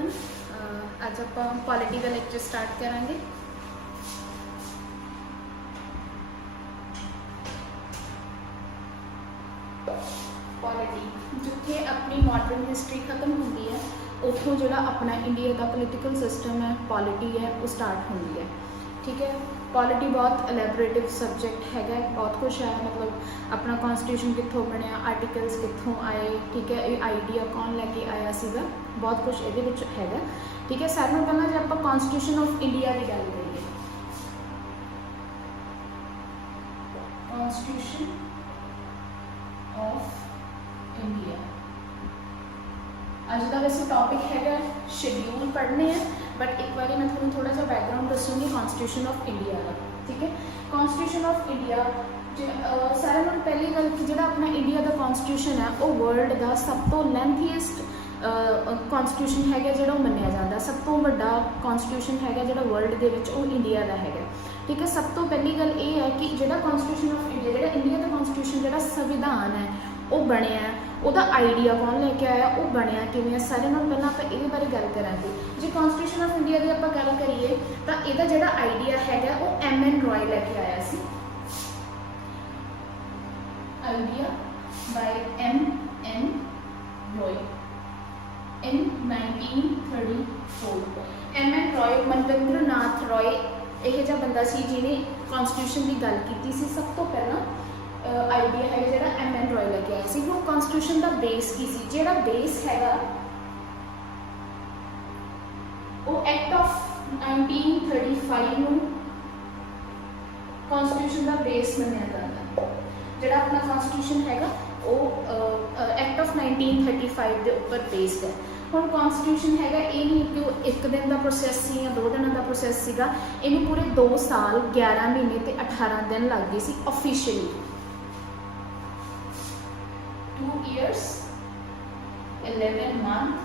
Everyone. अज आप polity का lecture start करांगे। पॉलिटी जिथे अपनी मॉडर्न हिस्टरी खत्म होती है उतों जो अपना इंडिया का पोलिटिकल सिस्टम है पॉलिटी है वो स्टार्ट होती है। ठीक है, पॉलिटी बहुत एलैबोरेटिव सबजैक्ट है, बहुत कुछ है। मतलब अपना कॉन्स्टिट्यूशन कितों बनया, आर्टिकल्स कितों आए, ठीक है, ये आइडिया कौन लैके आया सीगा, बहुत कुछ ये है। ठीक है, सारे नालों पहला जो आप कॉन्स्टिट्यूशन ऑफ इंडिया की गल करिए, कॉन्स्टिट्यूशन ऑफ इंडिया अज का वैसे टॉपिक है शेड्यूल पढ़ने हैं, बट एक बार मैं थोड़ा थोड़ा सा बैकग्राउंड दसूँगी कॉन्स्टिट्यूशन ऑफ इंडिया का। ठीक है, कॉन्स्टिट्यूशन ऑफ इंडिया सारे नाल पहली गल कि जो अपना इंडिया का कॉन्स्टिट्यूशन है वो वर्ल्ड का सब तो लेंथीएस्ट कॉन्स्टिट्यूशन है जो मनिया जाता, सब तो वड्डा कॉन्स्टिट्यूशन है जो वर्ल्ड के इंडिया का है। ठीक है, सब तो पहली गल ये है कि जो कॉन्स्टिट्यूशन ऑफ इंडिया जो इंडिया का कॉन्स्टिट्यूशन जो संविधान है वो बनया है, उसका आइडिया कौन लेके आया, वो बनया किवें, सारे नाल पहला आप ये बारे गल करांगे। जो कॉन्स्टिट्यूशन ऑफ इंडिया की आप गल करिए तो यदा जो आइडिया है वो M.N. रॉय लेके आया सी, idea by M.N. Roy in 1934। M.N. Roy Manabendra Nath Roy यह जो बंदा सी जिन्हें कॉन्स्टिट्यूशन की गल की सी, सब तो पहला आइडिया है जो M.N. रॉय लेके आया सी। हुण कॉन्स्टिट्यूशन का बेस की सी, जो बेस है वो एक्ट ऑफ 1935 में कॉन्स्टिट्यूशन का बेस मनिया जाता। जो अपना कॉन्स्टिट्यूशन है वो एक्ट ऑफ 1935 के उपर बेस्ड है। हुण कॉन्स्टिट्यूशन है ये नहीं कि वो एक दिन का प्रोसैस सी या 2 दिनों का प्रोसैस सीगा, इनू पूरे 2 साल 11 महीने ते 18 दिन लग गए सी officially, 2 years 11 months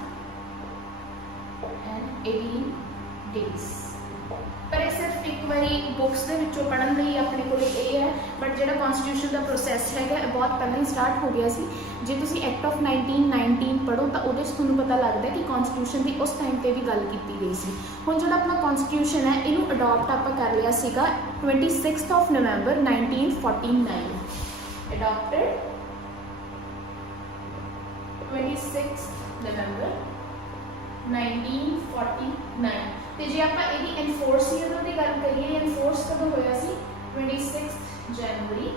and 18 days। पर यह सिर्फ एक बारी बुक्स के विचों पढ़न लई अपने को ये है, बट जो कॉन्स्टिट्यूशन का प्रोसैस है बहुत पहले ही स्टार्ट हो गया सी। जे तुसी एक्ट ऑफ 1919 पढ़ो तो वो तुहानूं पता लगता है कि कॉन्स्टिट्यूशन की उस टाइम पर भी गल की गई सी। हुण जो अपना कॉन्स्टिट्यूशन है इनू अडॉप्ट आप कर लिया सीगा 26 नवंबर 1949, अडॉप्टेड 26 नवंबर 1949। तो जे आप एनफोर्स की गल करिए, एनफोर्स कदों होया सी 26 जनवरी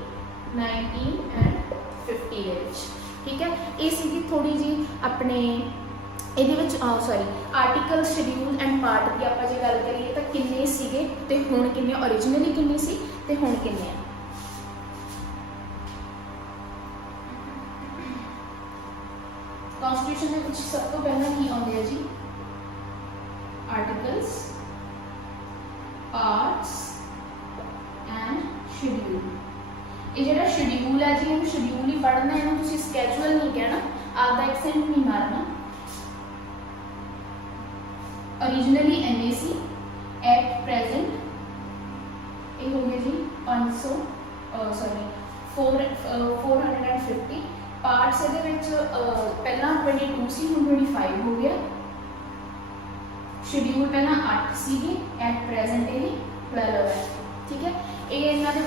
1958। ठीक है, ये सी थोड़ी जी अपने ये sorry article schedule and part की आप जो गल करिए तो किन्ने सीगे ते हुण किन्ने, ओरिजिनली किन्ने सी ते हुण किन्ने। कॉन्स्टिट्यूशन के सब तो पहला की आते हैं जी आर्टिकल्स, पार्ट्स एंड शेड्यूल। ये जो शेड्यूल है जी इन्हें शेड्यूल ही पढ़ना है, इन्हें तुसीं स्कैजुअल नहीं कहना, आपका एक्सेंट नहीं मारना। ओरिजिनली NAC, एट प्रेजेंट ये हो गया जी 450। पार्ट्स ये पहला 22 सी, हुण 25 हो गया। शेड्यूल पहला 8 सीगे, एट प्रेजेंट ये 12 है। ठीक है, ये इन्हों के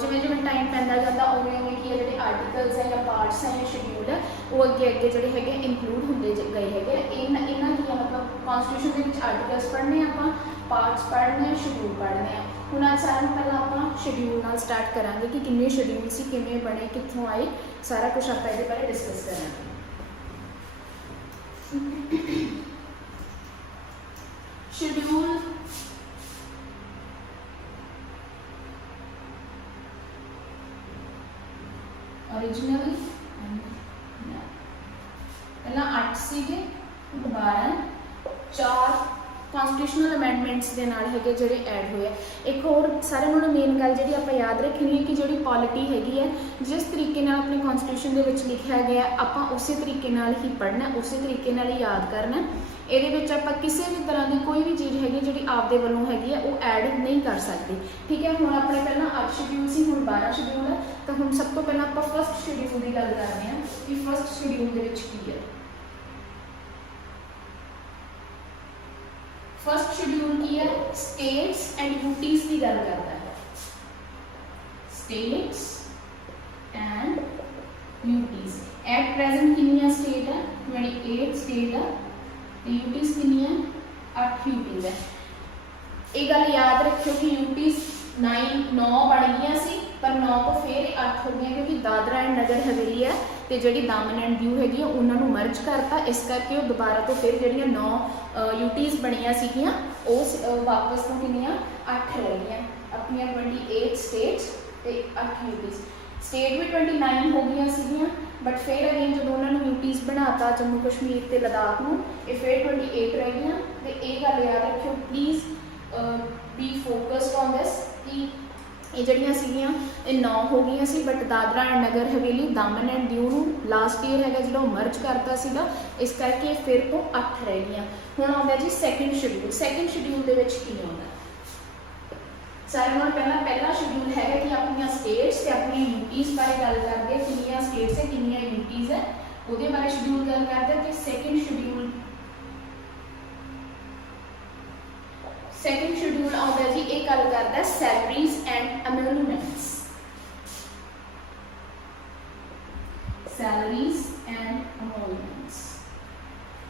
जिमें जिमें टाइम पैंदा जाता उवें उवें कि जो आर्टिकल्स है या पार्ट्स है या शेड्यूल है वो अगे अगे जोड़े है इंक्लूड होंगे गए है। इन्हों की मतलब कॉन्स्टिट्यूशन के आर्टिकल्स पढ़ने आप, पार्ट्स पढ़ने, शेड्यूल पढ़ने। हुण आज सारे पहला आप शेड्यूल नाल स्टार्ट करांगे कि किन्ने शेड्यूल सी, किवें बने, कित्थों आए, सारा कुछ आप ये बारे डिस्कस करांगे। शेड्यूल ओरिजिनली पहला 8 सीगे, 12 4 कॉन्स्टिट्यूशनल अमेंडमेंट्स के नाल है जोड़े ऐड हुए। एक और सारे नालों मेन गल जी आप याद रखनी है कि जी पॉलिटी हैगी है जिस तरीके अपने कॉन्स्टिट्यूशन के लिखा गया आप उस तरीके ही पढ़ना, उस तरीके ही याद करना। ये आप किसी भी तरह की कोई भी चीज़ हैगी जी आपके वालों हैगी है वो ऐड नहीं कर सकते। ठीक है, हुण अपने पहला 8 शेड्यूल से हुण 12 शेड्यूल है, तो हुण सब तो पहला आप फस्ट शेड्यूल की गल कर रहे हैं कि फस्ट शेड्यूल के की है। फर्स्ट शेड्यूल की है स्टेट्स एंड यूटीज की गल करता है, states and UTs. At present कितनी स्टेट है 28 स्टेट है, यूटीज कितनी है 8 यूटीज है। ये गल याद रखियो कि यूटीज 9 बन गई सी पर 9 तो फिर 8 हो गई क्योंकि दादरा एंड नगर हवेली है तो जी दामन एंड दीव हैगी उन्होंने मर्ज करता, इस करके वो दोबारा तो फिर जी 9 यूटीज बनिया सीगियां वापस तो किनिया 8 रह गई अपनी 28 स्टेट्स ते 8 यूटीज। स्टेट भी 29 हो गई सीगियां बट फिर अगेन जो उन्होंने यूटीज बनाता जम्मू कश्मीर ते लद्दाख में ये फिर 28 रह गई। तो ये गल याद रखियो please be focused on this कि ये जड़ियाँ सीगियां ये 9 हो गई सी बट दादरा एंड नगर हवेली दामन एंड दीव नूं लास्ट ईयर है जो मर्ज करता सीगा, इस करके फिर तो 8 रह गई। हुण आउंदा जी सैकेंड शेड्यूल। सैकेंड शेड्यूल दे विच की आउंदा सारे नाल पहला शेड्यूल है कि अपनी स्टेट्स ते अपनी यूटीज बारे गल करदे, कितनी स्टेट्स है कितनी यूटीज है उहदे बारे शेड्यूल गल करदे। ते सैकेंड शेड्यूल आउंदा जी ये गल करदा salaries and emoluments, salaries and emoluments.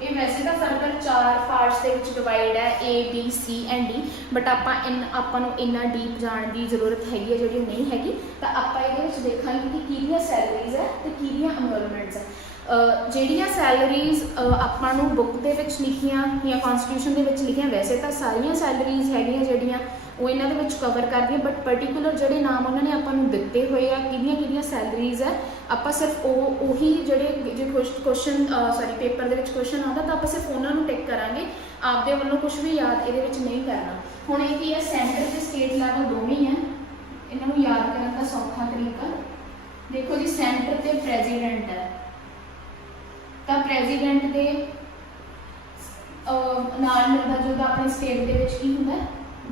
ये वैसे तो सर्कल 4 पार्ट्स के डिवाइड है A B C and D but आपां इन्ना डीप जाने की जरूरत हैगी है जी नहीं हैगी, तो आपां इहदे देखा कि किहदियां सैलरीज है तो किहदियां एमोलूमेंट्स है। ਜਿਹੜੀਆਂ सैलरीज ਆਪਾਂ ਨੂੰ बुक ਦੇ ਵਿੱਚ ਲਿਖੀਆਂ ਜਾਂ ਕਨਸਟੀਟਿਊਸ਼ਨ ਦੇ ਵਿੱਚ ਲਿਖੀਆਂ वैसे तो ਸਾਰੀਆਂ सैलरीज ਹੈਗੀਆਂ ਜਿਹੜੀਆਂ ਉਹ ਇਹਨਾਂ ਦੇ ਵਿੱਚ ਕਵਰ ਕਰਦੀਆਂ बट पर्टिकुलर ਜਿਹੜੇ ਨਾਮ ਉਹਨਾਂ ਨੇ ਆਪਾਂ ਨੂੰ ਦਿੱਤੇ ਹੋਏ ਆ ਕਿਹਦੀਆਂ सैलरीज है ਆਪਾਂ ਸਿਰਫ ਉਹੀ ਜਿਹੜੇ ਜੇ ਕੁਐਸਚਨ ਸੌਰੀ ਪੇਪਰ ਦੇ ਵਿੱਚ ਕੁਐਸਚਨ ਆਉਂਦਾ ਤਾਂ ਆਪਾਂ ਸਿਰਫ ਉਹਨਾਂ ਨੂੰ ਟਿਕ ਕਰਾਂਗੇ, ਆਪਦੇ ਵੱਲੋਂ ਕੁਝ ਵੀ ਯਾਦ ਇਹਦੇ ਵਿੱਚ ਨਹੀਂ ਕਰਨਾ। ਹੁਣ ਇਹ ਕੀ ਹੈ ਸੈਂਟਰ ਤੇ ਸਟੇਟ ਲੈਵਲ ਦੋਵੇਂ ਹੀ ਹੈ, ਇਹਨਾਂ ਨੂੰ ਯਾਦ ਕਰਨ ਦਾ ਸੌਖਾ ਤਰੀਕਾ ਦੇਖੋ ਜੀ ਸੈਂਟਰ ਤੇ ਪ੍ਰੈਜ਼ੀਡੈਂਟ ਹੈ ਤਾਂ ਪ੍ਰੈਜ਼ੀਡੈਂਟ ਦੇ ਨਾਲ ਮਿਲਦਾ ਜੁਲਦਾ ਆਪਣੇ ਸਟੇਟ ਦੇ ਵਿੱਚ ਕੀ ਹੁੰਦਾ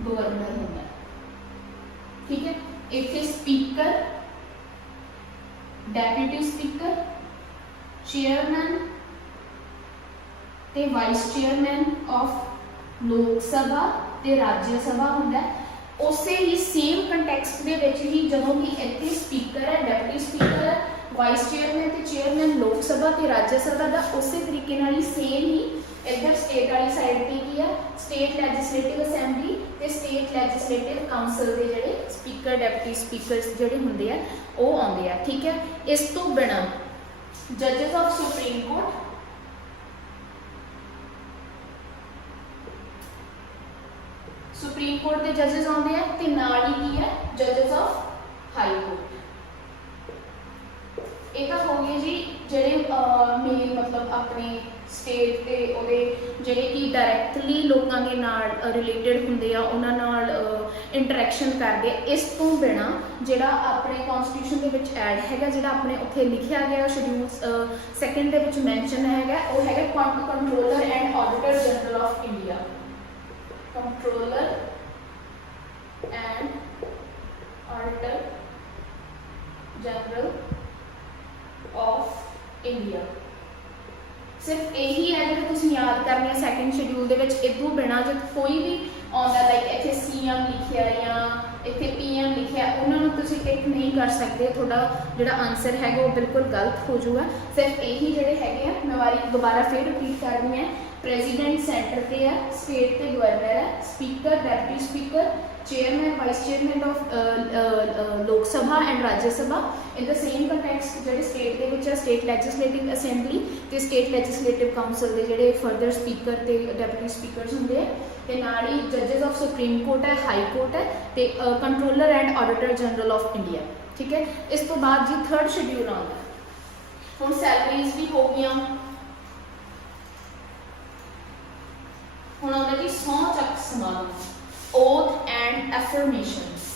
ਗਵਰਨਰ ਹੁੰਦਾ, ਠੀਕ ਹੈ। ਇੱਥੇ ਸਪੀਕਰ, ਡੈਪੂਟੀ ਸਪੀਕਰ, ਚੇਅਰਮੈਨ ਤੇ ਵਾਈਸ ਚੇਅਰਮੈਨ ਆਫ ਲੋਕ ਸਭਾ ਤੇ ਰਾਜ ਸਭਾ ਹੁੰਦਾ। ਉਸੇ ਹੀ ਸੇਮ ਕੰਟੈਕਸਟ ਦੇ ਵਿੱਚ ਹੀ ਜਦੋਂ ਕਿ ਇੱਥੇ ਸਪੀਕਰ ਹੈ, ਡੈਪੂਟੀ ਸਪੀਕਰ ਹੈ, वाइस चेयरमैन तो चेयरमैन लोक सभा तो राज्य सभा का उस तरीके ही सेम ही इधर स्टेट वाली साइड पर की है स्टेट लैजिस्लेटिव असैंबली तो स्टेट लैजिस्लेटिव काउंसल के जोड़े स्पीकर डैप्यूटी स्पीकर जोड़े होंगे है वो आते हैं, ठीक है। इस तो बिना जजेस of supreme court, supreme court के जजेस आते हैं तो नाल ही की है जजेस ऑफ हाई कोर्ट। ये तो हो गए जी जेडे मेन मतलब अपने स्टेट के वो जेडे कि डायरैक्टली लोगों के नाल रिलेटेड होंगे उन्हां नाल इंटरैक्शन करते। इस तो बिना जिहड़ा अपने कॉन्स्टिट्यूशन के विच ऐड हैगा जिहड़ा अपने उत्थे लिखिया गया शेड्यूल सैकेंड दे विच मैंशन हैगा वो हैगा controller and auditor general of India, controller and auditor general of India. सिर्फ यही है जो तुम याद करनी है सैकेंड शेड्यूल के इदों बिना जो कोई भी आता लाइक इतने CM लिखिया या इतने PM लिखिया उन्होंने तुम टिक नहीं कर सकते, थोड़ा जो आंसर है वो बिल्कुल गलत हो जाऊगा। सिर्फ यही जोड़े है मैं वारी दोबारा फिर रिपीट करनी है प्रेजिडेंट सेंटर पे है, स्टेट पे गवर्नर है, speaker deputy speaker, chairman vice chairman of लोक सभा एंड राज्य सभा। इन द सेम कंटैक्सट जो स्टेट के विच स्टेट लैजिस्लेटिव असैंबली तो स्टेट लैजिस्लेटिव काउंसल के जोड़े फर्दर स्पीकर तो डेप्यूटी स्पीकर्स होंगे तो नाल ही जजेस ऑफ सुप्रीम कोर्ट है, हाई कोर्ट है तो controller and auditor general of India, ठीक है। इस तो बाद जी थर्ड शेड्यूल आता है। हुण सैलरीज भी हो गई, हुण आउंदा जी सौं चक समागम oath and affirmations.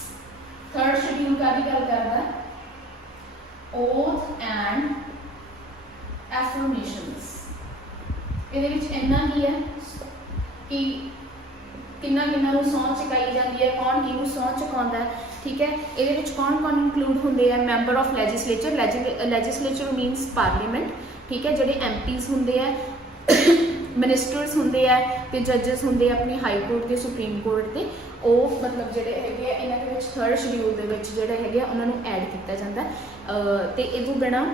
Third schedule का भी गल करदा है ओथ एंड एफर्मेशंस। इहदे विच इन्ना ही है कि किन्ना नूं सौं चुकाई जाती है, कौन किहनूं सौं चुकाउंदा है, ठीक है। इहदे विच कौन कौन इंक्लूड होंदे हैं मैंबर ऑफ लैजिस्लेचर, लैजिस्लेचर मीनस पार्लीमेंट, ठीक है। जिहड़े MPs होंदे हैं ਮਿਨਿਸਟਰਸ ਹੁੰਦੇ ਆ ਤੇ ਜੱਜਸ ਹੁੰਦੇ ਆ ਆਪਣੀ ਹਾਈ ਕੋਰਟ ਤੇ ਸੁਪਰੀਮ ਕੋਰਟ ਤੇ, ਉਹ ਮਤਲਬ ਜਿਹੜੇ ਹੈਗੇ ਆ ਇਹਨਾਂ ਦੇ ਵਿੱਚ 3rd ਸ਼ਡਿਊਲ ਦੇ ਵਿੱਚ ਜਿਹੜੇ ਹੈਗੇ ਆ ਉਹਨਾਂ ਨੂੰ ਐਡ ਕੀਤਾ ਜਾਂਦਾ। ਤੇ ਇਹ ਤੋਂ ਬਿਨਾਂ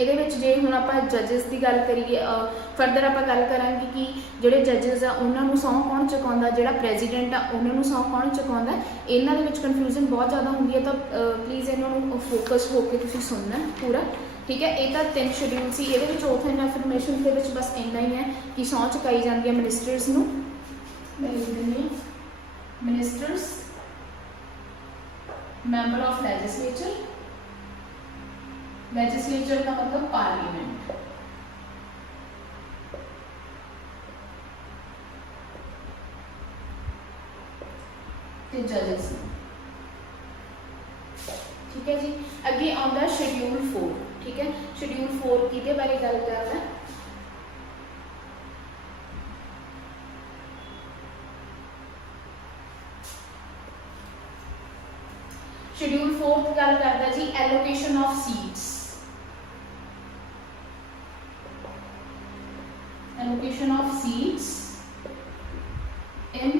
ਇਹਦੇ ਵਿੱਚ ਜੇ ਹੁਣ ਆਪਾਂ ਜੱਜਸ ਦੀ ਗੱਲ ਕਰੀਏ, ਫਰਦਰ ਆਪਾਂ ਗੱਲ ਕਰਾਂਗੇ ਕਿ ਜਿਹੜੇ ਜੱਜਸ ਆ ਉਹਨਾਂ ਨੂੰ ਸਹੁੰ ਕੌਣ ਚੁਕਾਉਂਦਾ, ਜਿਹੜਾ ਪ੍ਰੈਜ਼ੀਡੈਂਟ ਆ ਉਹਨਾਂ ਨੂੰ ਸਹੁੰ ਕੌਣ ਚੁਕਾਉਂਦਾ। ਇਹਨਾਂ ਦੇ ਵਿੱਚ ਕਨਫਿਊਜ਼ਨ ਬਹੁਤ ਜ਼ਿਆਦਾ ਹੁੰਦੀ ਹੈ, ਤਾਂ ਪਲੀਜ਼ ਇਹਨਾਂ ਨੂੰ ਫੋਕਸ ਹੋ ਕੇ ਤੁਸੀਂ ਸੁਣਨਾ ਪੂਰਾ, ਠੀਕ ਹੈ। ਇਹ ਤਾਂ 3 ਸ਼ਡਿਊਲ ਸੀ। ਇਹਦੇ ਵਿੱਚ ਓਥ ਐਂਡ ਐਫਰਮੇਸ਼ਨ ਦੇ ਵਿੱਚ ਬਸ ਇੰਨਾ ਹੀ ਹੈ ਕਿ ਸਹੁੰ ਚੁਕਾਈ ਜਾਂਦੀ ਹੈ ਮਿਨਿਸਟਰਸ ਨੂੰ। ਮੈਂ ਲਿਖ ਦਿੰਦੀ ਹਾਂ, ministers, member of legislature, legislature का मतलब पार्लियामेंट, ते जजेस, ठीक है जी। अगे आउंदा शेड्यूल 4, ठीक है। शेड्यूल 4 किहदे बारे गल करदा, शेड्यूल 4 गल करदा जी allocation of seats, allocation of seats in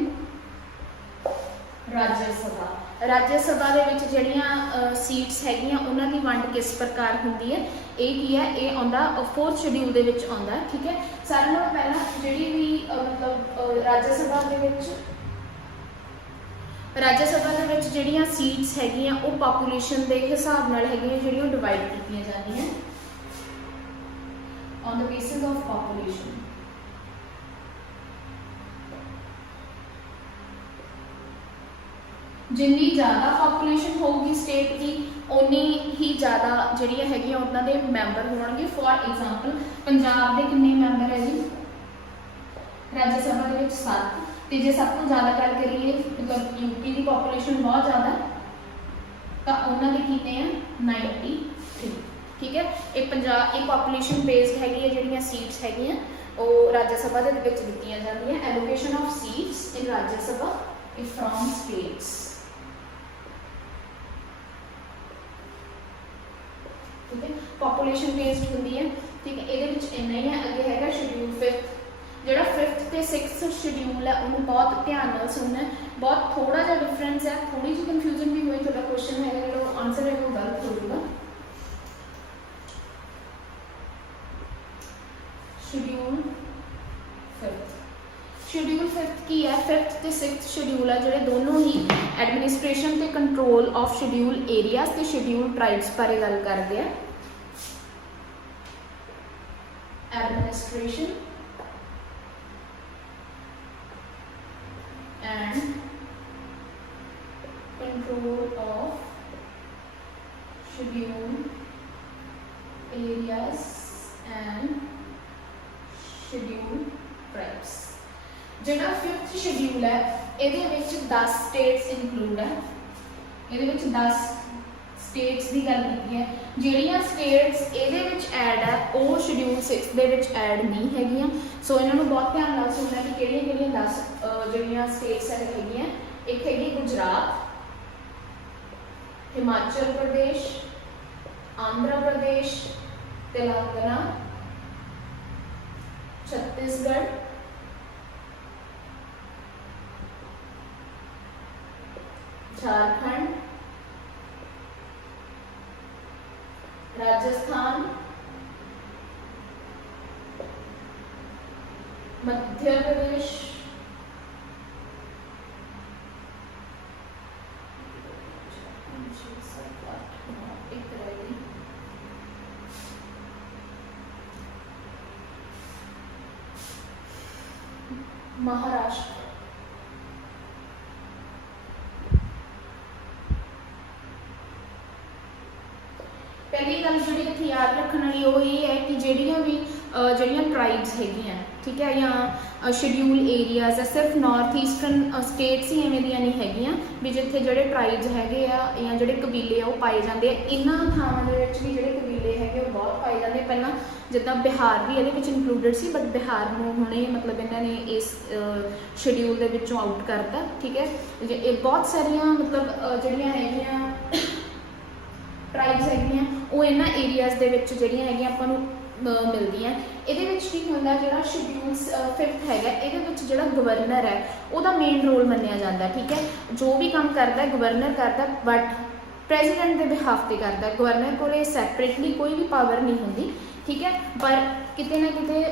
Rajya Sabha. राज्य सभा ਦੇ ਵਿੱਚ ਜਿਹੜੀਆਂ ਸੀਟਸ ਹੈਗੀਆਂ ਉਹਨਾਂ ਦੀ ਵੰਡ ਕਿਸ ਪ੍ਰਕਾਰ ਹੁੰਦੀ ਹੈ, ਇਹ ਕੀ ਹੈ, ਇਹ ਆਉਂਦਾ 4th ਸ਼ਡਿਊਲ ਦੇ ਵਿੱਚ ਆਉਂਦਾ, ਠੀਕ ਹੈ। ਸਾਰਿਆਂ ਨਾਲੋਂ ਪਹਿਲਾਂ ਜਿਹੜੀ ਵੀ ਮਤਲਬ ਰਾਜ ਸਭਾ ਦੇ ਵਿੱਚ ਜਿਹੜੀਆਂ ਸੀਟਸ ਹੈਗੀਆਂ ਉਹ ਪਾਪੂਲੇਸ਼ਨ ਦੇ ਹਿਸਾਬ ਨਾਲ ਹੈਗੀਆਂ, ਜਿਹੜੀਆਂ ਡਿਵਾਈਡ ਕੀਤੀਆਂ ਜਾਂਦੀਆਂ on the basis of population. ਜਿੰਨੀ ਜ਼ਿਆਦਾ ਪਾਪੂਲੇਸ਼ਨ ਹੋਊਗੀ ਸਟੇਟ ਦੀ, ਉਨੀ ਹੀ ਜ਼ਿਆਦਾ ਜਿਹੜੀਆਂ ਹੈਗੀਆਂ ਉਹਨਾਂ ਦੇ ਮੈਂਬਰ ਹੋਣਗੇ। ਫੋਰ ਐਗਜ਼ਾਮਪਲ ਪੰਜਾਬ ਦੇ ਕਿੰਨੇ ਮੈਂਬਰ ਹੈ ਜੀ ਰਾਜ ਸਭਾ ਦੇ ਵਿੱਚ 7, ਤੇ ਜੇ ਸਭ ਤੋਂ ਜ਼ਿਆਦਾ ਗੱਲ ਕਰੀਏ ਮਤਲਬ ਯੂਪੀ ਦੀ ਪਾਪੂਲੇਸ਼ਨ ਬਹੁਤ ਜ਼ਿਆਦਾ ਤਾਂ ਉਹਨਾਂ ਦੇ ਕਿੰਨੇ ਆ 93, ਠੀਕ ਹੈ। ਇਹ ਪਾਪੂਲੇਸ਼ਨ ਬੇਸਡ ਹੈਗੀ ਹੈ, ਜਿਹੜੀਆਂ ਸੀਟਸ ਹੈਗੀਆਂ ਉਹ ਰਾਜ ਸਭਾ ਦੇ ਵਿੱਚ ਦਿੱਤੀਆਂ ਜਾਂਦੀਆਂ। Allocation of seats in Rajya Sabha is from states, ठीक है। पॉपुलेशन बेस्ड होती है, ठीक है। ये इन्ना ही है। अगे है शेड्यूल 5, जो 5th ते 6th शेड्यूल है उन्होंने बहुत ध्यान नाल सुनना है। बहुत थोड़ा जिहा डिफरेंस है, थोड़ी जी कन्फ्यूजन भी हुई, थोड़ा क्वेश्चन है जो आंसर है वो गलत हो जाएगा। शेड्यूल 5th की है, 5th ते 6th शेड्यूल है जोड़े दोनों ही एडमिनिस्ट्रेशन ते कंट्रोल ऑफ शेड्यूल एरियाज ते शेड्यूल ट्राइब्स बारे गल करते हैं। Administration and control of schedule areas and schedule tribes. ਜਿਹੜਾ 5th ਸ਼ਡਿਊਲ ਹੈ ਇਹਦੇ ਵਿੱਚ 10 ਸਟੇਟਸ ਇਨਕਲੂਡ ਹੈ। ਇਹਦੇ ਵਿੱਚ 10 ਸਟੇਟਸ ਦੀ ਗੱਲ ਕੀਤੀ ਹੈ। ਜਿਹੜੀਆਂ ਸਟੇਟਸ ਇਹਦੇ ਵਿੱਚ ਐਡ ਹੈ ਉਹ ਸ਼ਡਿਊਲ 6 ਦੇ ਵਿੱਚ ਐਡ ਨਹੀਂ ਹੈਗੀਆਂ। ਸੋ ਇਹਨਾਂ ਨੂੰ ਬਹੁਤ ਧਿਆਨ ਨਾਲ ਸੁਣਨਾ ਕਿ ਕਿਹੜੀਆਂ 10 ਜਿਹੜੀਆਂ ਸਟੇਟਸ ਹੈਗੀਆਂ। ਇੱਕ ਹੈਗੀ ਗੁਜਰਾਤ, ਹਿਮਾਚਲ ਪ੍ਰਦੇਸ਼, ਆਂਧਰਾ ਪ੍ਰਦੇਸ਼, तेलंगाना, छत्तीसगढ़, झारखंड, राजस्थान, मध्य प्रदेश, महाराष्ट्र। पहली गल जी इतने याद रखने वाली वो ये है कि जड़ियाँ भी जड़ियाँ ट्राइब्स हैगियां, ठीक है, या शेड्यूल एरियाज है, सिर्फ नॉर्थ ईस्टर्न स्टेट्स ही इवें दियां नहीं हैगियां भी जिथे जड़े ट्राइब्स हैगे या जड़े कबीले वो पाए जाते हैं। इन्हां थावां दे विच भी जड़े कबीले हैगे वो बहुत पाए जाते। पहला जिद्दां बिहार भी इहदे विच इंक्लूडेड सी, बट बिहार नूं हुणे मतलब इन्हां ने इस शेड्यूल दे विचों आउट करता, ठीक है। बहुत सारियां मतलब जड़ियां हैगियां ट्राइब्स हैगियां वो इन्हां एरियाज दे विच जड़ियां हैगियां आपां नूं ਮਿਲਦੀਆਂ। ਇਹਦੇ ਵਿੱਚ ਕੀ ਹੁੰਦਾ, ਜਿਹੜਾ ਸ਼ਡਿਊਲ 5th ਹੈਗਾ ਇਹਦੇ ਵਿੱਚ ਜਿਹੜਾ ਗਵਰਨਰ ਹੈ ਉਹਦਾ ਮੇਨ ਰੋਲ ਮੰਨਿਆ ਜਾਂਦਾ। ਠੀਕ ਹੈ, ਜੋ ਵੀ ਕੰਮ ਕਰਦਾ ਗਵਰਨਰ ਕਰਦਾ, ਬਟ ਪ੍ਰੈਜ਼ੀਡੈਂਟ ਦੇ ਬਿਹਾਫ 'ਤੇ ਕਰਦਾ। ਗਵਰਨਰ ਕੋਲ ਸੈਪਰੇਟਲੀ ਕੋਈ ਵੀ ਪਾਵਰ ਨਹੀਂ ਹੁੰਦੀ। ਠੀਕ ਹੈ, ਪਰ ਕਿਤੇ ਨਾ ਕਿਤੇ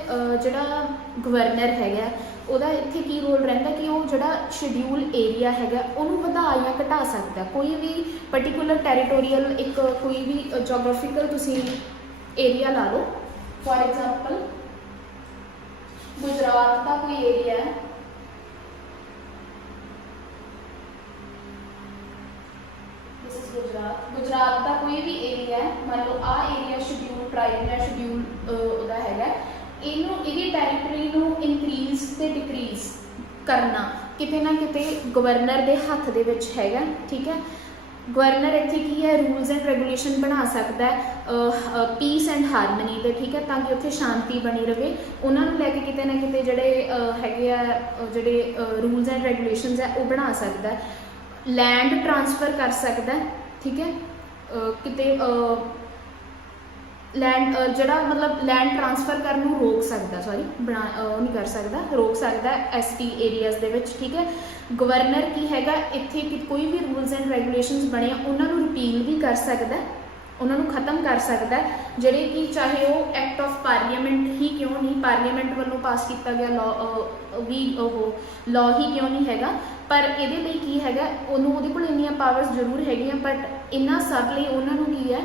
ਜਿਹੜਾ ਗਵਰਨਰ ਹੈਗਾ ਉਹਦਾ ਇੱਥੇ ਕੀ ਰੋਲ ਰਹਿੰਦਾ ਕਿ ਉਹ ਜਿਹੜਾ ਸ਼ਡਿਊਲ ਏਰੀਆ ਹੈਗਾ ਉਹਨੂੰ ਵਧਾ ਜਾਂ ਘਟਾ ਸਕਦਾ। ਕੋਈ ਵੀ ਪਰਟੀਕੂਲਰ ਟੈਰੀਟੋਰੀਅਲ ਇੱਕ ਕੋਈ ਵੀ ਜੋਗ੍ਰਾਫਿਕਲ ਤੁਸੀਂ ਏਰੀਆ ਲਾ ਲਓ, ਫੋਰ ਐਗਜ਼ਾਮਪਲ ਗੁਜਰਾਤ ਦਾ ਕੋਈ ਏਰੀਆ ਹੈ, गुजरात का कोई भी एरिया है, मान लो आ एरिया शेड्यूल ट्राइब या शेड्यूल ਉਹਦਾ ਹੈਗਾ, ਇਹਦੀ ਟੈਰੀਟਰੀ ਨੂੰ ਇਨਕਰੀਜ਼ ਤੇ ਡਿਕਰੀਜ਼ ਕਰਨਾ ਕਿਤੇ ਨਾ ਕਿਤੇ ਗਵਰਨਰ ਦੇ ਹੱਥ ਦੇ ਵਿੱਚ ਹੈਗਾ। ਠੀਕ ਹੈ, ਗਵਰਨਰ ਇੱਥੇ ਕੀ ਹੈ, ਰੂਲਸ ਐਂਡ ਰੈਗੂਲੇਸ਼ਨ ਬਣਾ ਸਕਦਾ ਪੀਸ ਐਂਡ ਹਾਰਮਨੀ ਦੇ। ਠੀਕ ਹੈ, ਤਾਂ ਕਿ ਉੱਥੇ ਸ਼ਾਂਤੀ ਬਣੀ ਰਹੇ। ਉਹਨਾਂ ਨੂੰ ਲੈ ਕੇ ਕਿਤੇ ਨਾ ਕਿਤੇ ਜਿਹੜੇ ਹੈਗੇ ਆ ਜਿਹੜੇ ਰੂਲਸ ਐਂਡ ਰੈਗੂਲੇਸ਼ਨਸ ਹੈ ਉਹ ਬਣਾ ਸਕਦਾ। लैंड ट्रांसफर कर सकता है। ठीक है, किते लैंड जड़ा मतलब लैंड ट्रांसफर करने को रोक सकता, सॉरी बना नहीं कर सकता, रोक सकता एसटी एरियाज़ दे विच। ठीक है, गवर्नर की हैगा इत्थे कि कोई भी रूल्स एंड रैगूलेशनस बने उन्होंने रिपील भी कर सकता, उन्होंने खत्म कर सकता है, जिहड़े कि चाहे वो एक्ट ऑफ पार्लीमेंट ही क्यों नहीं, पार्लीमेंट वालों पास किया गया लॉ भी लॉ ही क्यों नहीं हैगा, पर ये लिए की है उन्होंने कोल इन्नियां पावर्स जरूर हैगियां, बट इन्ना सब लिए उन्होंने की है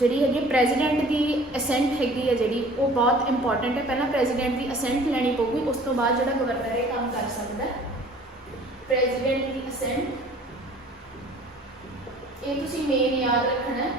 जी है प्रेजिडेंट की असेंट हैगी है जी वो बहुत इंपॉर्टेंट है। पहला प्रेजिडेंट की असेंट लैनी पऊगी, उस तो बाद जो गवर्नर ये काम कर सकता है। प्रेजिडेंट की असेंट ये तुसीं मेन याद रखना है।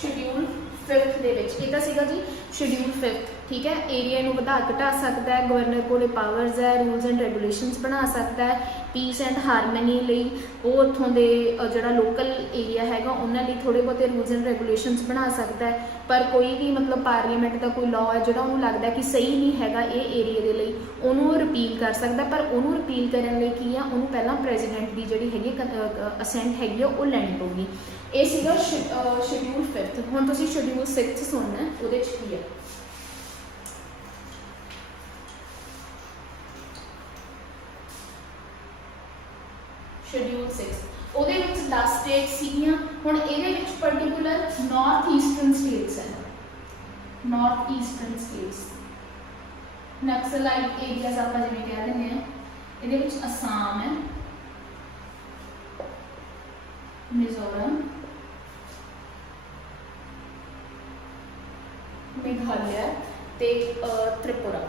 शेड्यूल 5th दे विच ये सीगा जी शेड्यूल 5th। ठीक है, एरिया नूं वधा घटा सकता है, गवर्नर कोले पावर्स है, रूल्स एंड रेगूलेशनस बना सकता है, पीस एंड हारमनी लई वो उत्थों दे जिहड़ा लोकल एरिया हैगा उन्हां लई थोड़े बहुते रूल्स एंड रेगूलेशनस बना सकता है। पर कोई भी मतलब पार्लीमेंट का कोई लॉ है जिहड़ा उन्होंने लगता है कि सही नहीं हैगा ये एरिया दे लई, उन्होंने रिपील कर सकता। पर उन्होंने रिपील करने लई की है, उन्होंने पहला प्रेजिडेंट की जिहड़ी हैगी असेंट हैगी वो लैनी पऊगी। ये सीगा शेड्यूल 5th। हुण तुसीं शेड्यूल 6th सुनना है, उहदे च की है शेड्यूल 6 ਉਹਦੇ ਵਿੱਚ 10 ਸਟੇਟ ਸੀਗੀਆਂ। ਹੁਣ ਇਹਦੇ ਵਿੱਚ ਪਾਰਟਿਕੂਲਰ ਨਾਰਥ ਈਸਟਰਨ ਸਟੇਟਸ ਹੈ, north eastern states Naxalite areas ਆਪਾਂ ਜਿਵੇਂ ਕਹਿ ਦਿੰਦੇ ਆ। ਇਹਦੇ ਵਿੱਚ ਅਸਾਮ ਹੈ, ਮਿਜ਼ੋਰਮ, ਮੇਘਾਲਿਆ ਤੇ ਤ੍ਰਿਪੁਰਾ।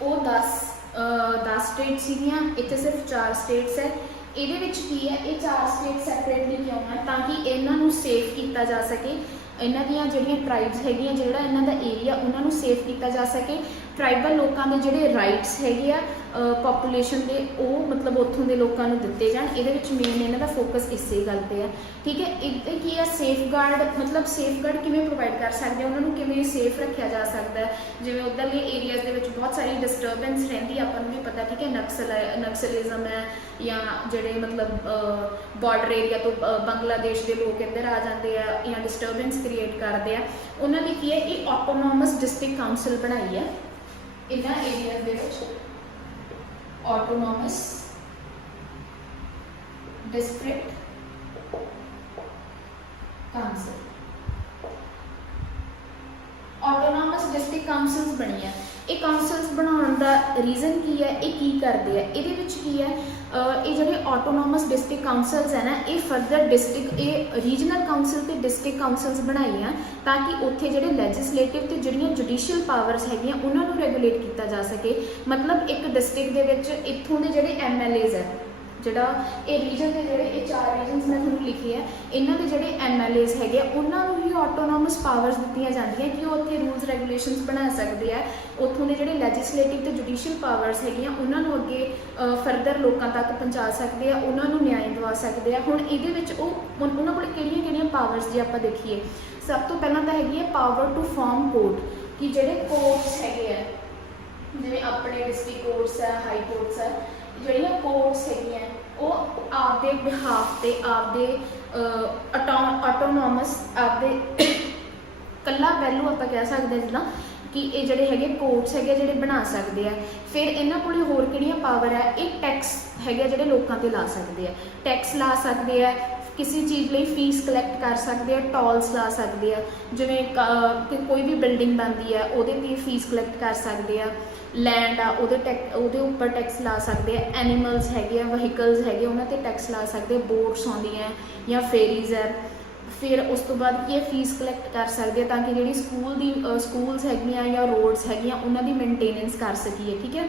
ਉਹ 10 स्टेट ਸੀਗੀਆਂ, ਇੱਥੇ ਸਿਰਫ 4 स्टेट्स है। ਇਹਦੇ ਵਿੱਚ ਕੀ ਹੈ, ਇਹ 4 स्टेट ਸੈਪਰੇਟਲੀ ਕਿਉਂ ਹੈ, ਤਾਂ ਕਿ ਇਹਨਾਂ ਨੂੰ ਸੇਫ ਕੀਤਾ ਜਾ ਸਕੇ। ਇਹਨਾਂ ਦੀਆਂ ਜਿਹੜੀਆਂ ਟਰਾਈਬਸ ਹੈਗੀਆਂ, ਜਿਹੜਾ ਇਹਨਾਂ ਦਾ ਏਰੀਆ ਉਹਨਾਂ ਨੂੰ ਸੇਫ ਕੀਤਾ ਜਾ ਸਕੇ। ਟਰਾਈਬਲ ਲੋਕਾਂ ਦੇ ਜਿਹੜੇ ਰਾਈਟਸ ਹੈਗੇ ਆ ਪੋਪੂਲੇਸ਼ਨ ਦੇ, ਉਹ ਮਤਲਬ ਉੱਥੋਂ ਦੇ ਲੋਕਾਂ ਨੂੰ ਦਿੱਤੇ ਜਾਣ। ਇਹਦੇ ਵਿੱਚ ਮੇਨ ਇਹਨਾਂ ਦਾ ਫੋਕਸ ਇਸੇ ਗੱਲ 'ਤੇ ਹੈ। ਠੀਕ ਹੈ, ਇਹ ਕੀ ਹੈ ਸੇਫਗਾਰਡ, ਮਤਲਬ ਸੇਫਗਾਰਡ ਕਿਵੇਂ ਪ੍ਰੋਵਾਈਡ ਕਰ ਸਕਦੇ ਆ, ਉਹਨਾਂ ਨੂੰ ਕਿਵੇਂ ਸੇਫ ਰੱਖਿਆ ਜਾ ਸਕਦਾ ਹੈ। ਜਿਵੇਂ ਉੱਧਰਲੇ ਏਰੀਆਜ਼ ਦੇ ਵਿੱਚ ਬਹੁਤ ਸਾਰੀ ਡਿਸਟਰਬੈਂਸ ਰਹਿੰਦੀ, ਆਪਾਂ ਨੂੰ ਵੀ ਪਤਾ। ਠੀਕ ਹੈ, ਨਕਸਲਿਜ਼ਮ ਹੈ, ਜਾਂ ਜਿਹੜੇ ਮਤਲਬ ਬਾਰਡਰ ਏਰੀਆ ਤੋਂ ਬੰਗਲਾਦੇਸ਼ ਦੇ ਲੋਕ ਇੱਧਰ ਆ ਜਾਂਦੇ ਆ ਜਾਂ ਡਿਸਟਰਬੈਂਸ ਕ੍ਰੀਏਟ ਕਰਦੇ ਆ। ਉਹਨਾਂ ਲਈ ਕੀ ਹੈ, ਇਹ ਆਟੋਨੋਮਸ ਡਿਸਟ੍ਰਿਕਟ ਕਾਉਂਸਲ ਬਣਾਈ ਹੈ ਇਹਨਾਂ ਏਰੀਆਜ਼ ਦੇ ਵਿੱਚ, autonomous district council। autonomous district councils बनी है। ਇਹ ਕਾਉਂਸਲਸ ਬਣਾਉਣ ਦਾ ਰੀਜ਼ਨ ਕੀ ਹੈ, ਇਹ ਕੀ ਕਰਦੇ ਆ, ਇਹਦੇ ਵਿੱਚ ਕੀ ਹੈ, ਇਹ ਜਿਹੜੇ ਆਟੋਨੋਮਸ ਡਿਸਟ੍ਰਿਕਟ ਕਾਉਂਸਲਸ ਹੈ ਨਾ, ਇਹ ਫਰਦਰ ਡਿਸਟ੍ਰਿਕਟ ਇਹ ਰੀਜਨਲ ਕਾਉਂਸਲ ਤੇ ਡਿਸਟ੍ਰਿਕਟ ਕਾਉਂਸਲਸ ਬਣਾਈਆਂ ਤਾਂ ਕਿ ਉੱਥੇ ਜਿਹੜੇ ਲੈਜਿਸਲੇਟਿਵ ਤੇ ਜਿਹੜੀਆਂ ਜੁਡੀਸ਼ੀਅਲ ਪਾਵਰਸ ਹੈਗੀਆਂ ਉਹਨਾਂ ਨੂੰ ਰੈਗੂਲੇਟ ਕੀਤਾ ਜਾ ਸਕੇ। ਮਤਲਬ ਇੱਕ ਡਿਸਟ੍ਰਿਕਟ ਦੇ ਵਿੱਚ ਇੱਥੋਂ ਦੇ ਜਿਹੜੇ MLAs ਹੈ, ਜਿਹੜਾ ਇਹ ਰੀਜਨ ਦੇ ਜਿਹੜੇ ਇਹ 4 ਰੀਜਨਸ ਮੈਂ ਤੁਹਾਨੂੰ ਲਿਖ ਲਿਖੇ ਹੈ ਇਹਨਾਂ ਦੇ ਜਿਹੜੇ MLAs ਹੈਗੇ ਉਹਨਾਂ ਨੂੰ ਹੀ ਆਟੋਨੋਮਸ ਪਾਵਰਸ ਦਿੱਤੀਆਂ ਜਾਂਦੀਆਂ ਕਿ ਉਹ ਉੱਥੇ ਰੂਲਸ ਰੈਗੂਲੇਸ਼ਨਸ ਬਣਾ ਸਕਦੇ ਆ। ਉੱਥੋਂ ਦੇ ਜਿਹੜੇ ਲੈਜਿਸਲੇਟਿਵ ਤੇ ਜੁਡੀਸ਼ੀਅਲ ਪਾਵਰਸ ਹੈਗੀਆਂ ਉਹਨਾਂ ਨੂੰ ਅੱਗੇ ਫਰਦਰ ਲੋਕਾਂ ਤੱਕ ਪਹੁੰਚਾ ਸਕਦੇ ਆ, ਉਹਨਾਂ ਨੂੰ ਨਿਆਂ ਦਿਵਾ ਸਕਦੇ ਆ। ਹੁਣ ਇਹਦੇ ਵਿੱਚ ਉਹਨਾਂ ਕੋਲ ਕਿਹੜੀਆਂ ਪਾਵਰਸ ਜੇ ਆਪਾਂ ਦੇਖੀਏ, ਸਭ ਤੋਂ ਪਹਿਲਾਂ ਤਾਂ ਹੈਗੀ ਹੈ ਪਾਵਰ ਟੂ ਫਾਰਮ ਕੋਰਟ, ਕਿ ਜਿਹੜੇ ਕੋਰਟਸ ਹੈਗੇ ਆ ਜਿਵੇਂ ਆਪਣੇ ਡਿਸਟ੍ਰਿਕਟ ਕੋਰਟਸ ਹੈ, ਹਾਈ ਕੋਰਟਸ ਹੈ, ਜਿਹੜੀਆਂ ਕੋਰਟਸ ਹੈਗੀਆਂ ਉਹ ਆਪਦੇ ਬਿਹਾਫ ਤੇ ਆਪਦੇ ਆਟੋਨੋਮਸ ਆਪਦੇ ਕੱਲਾ ਪਹਿਲੂ ਆਪਾਂ ਕਹਿ ਸਕਦੇ ਜਿੱਦਾਂ ਕਿ ਇਹ ਜਿਹੜੇ ਹੈਗੇ ਕੋਰਟਸ ਹੈਗੇ ਜਿਹੜੇ ਬਣਾ ਸਕਦੇ ਆ। ਫਿਰ ਇਹਨਾਂ ਕੋਲ ਹੋਰ ਕਿਹੜੀਆਂ ਪਾਵਰ ਹੈ, ਇਹ ਟੈਕਸ ਹੈਗੇ ਜਿਹੜੇ ਲੋਕਾਂ ਤੇ ਲਾ ਸਕਦੇ ਆ, ਟੈਕਸ ਲਾ ਸਕਦੇ ਆ, ਕਿਸੇ ਚੀਜ਼ ਲਈ ਫੀਸ ਕਲੈਕਟ ਕਰ ਸਕਦੇ ਆ, ਟੋਲਸ ਲਾ ਸਕਦੇ ਆ, ਜਿਵੇਂ ਕੋਈ ਵੀ ਬਿਲਡਿੰਗ ਬਣਦੀ ਹੈ ਉਹਦੇ 'ਤੇ ਫੀਸ ਕਲੈਕਟ ਕਰ ਸਕਦੇ ਆ, ਲੈਂਡ ਆ ਉਹਦੇ ਉੱਪਰ ਟੈਕਸ ਲਾ ਸਕਦੇ ਆ, ਐਨੀਮਲਸ ਹੈਗੇ ਆ, ਵਹੀਕਲਸ ਹੈਗੇ ਉਹਨਾਂ 'ਤੇ ਟੈਕਸ ਲਾ ਸਕਦੇ, ਬੋਟਸ ਆਉਂਦੀਆਂ ਜਾਂ ਫੇਰੀਜ਼ ਹੈ। ਫਿਰ ਉਸ ਤੋਂ ਬਾਅਦ ਕੀ ਹੈ, ਫੀਸ ਕਲੈਕਟ ਕਰ ਸਕਦੇ ਆ ਤਾਂ ਕਿ ਜਿਹੜੀ ਸਕੂਲਸ ਹੈਗੀਆਂ ਜਾਂ ਰੋਡਸ ਹੈਗੀਆਂ ਉਹਨਾਂ ਦੀ ਮੇਨਟੇਨੈਂਸ ਕਰ ਸਕੀਏ। ਠੀਕ ਹੈ,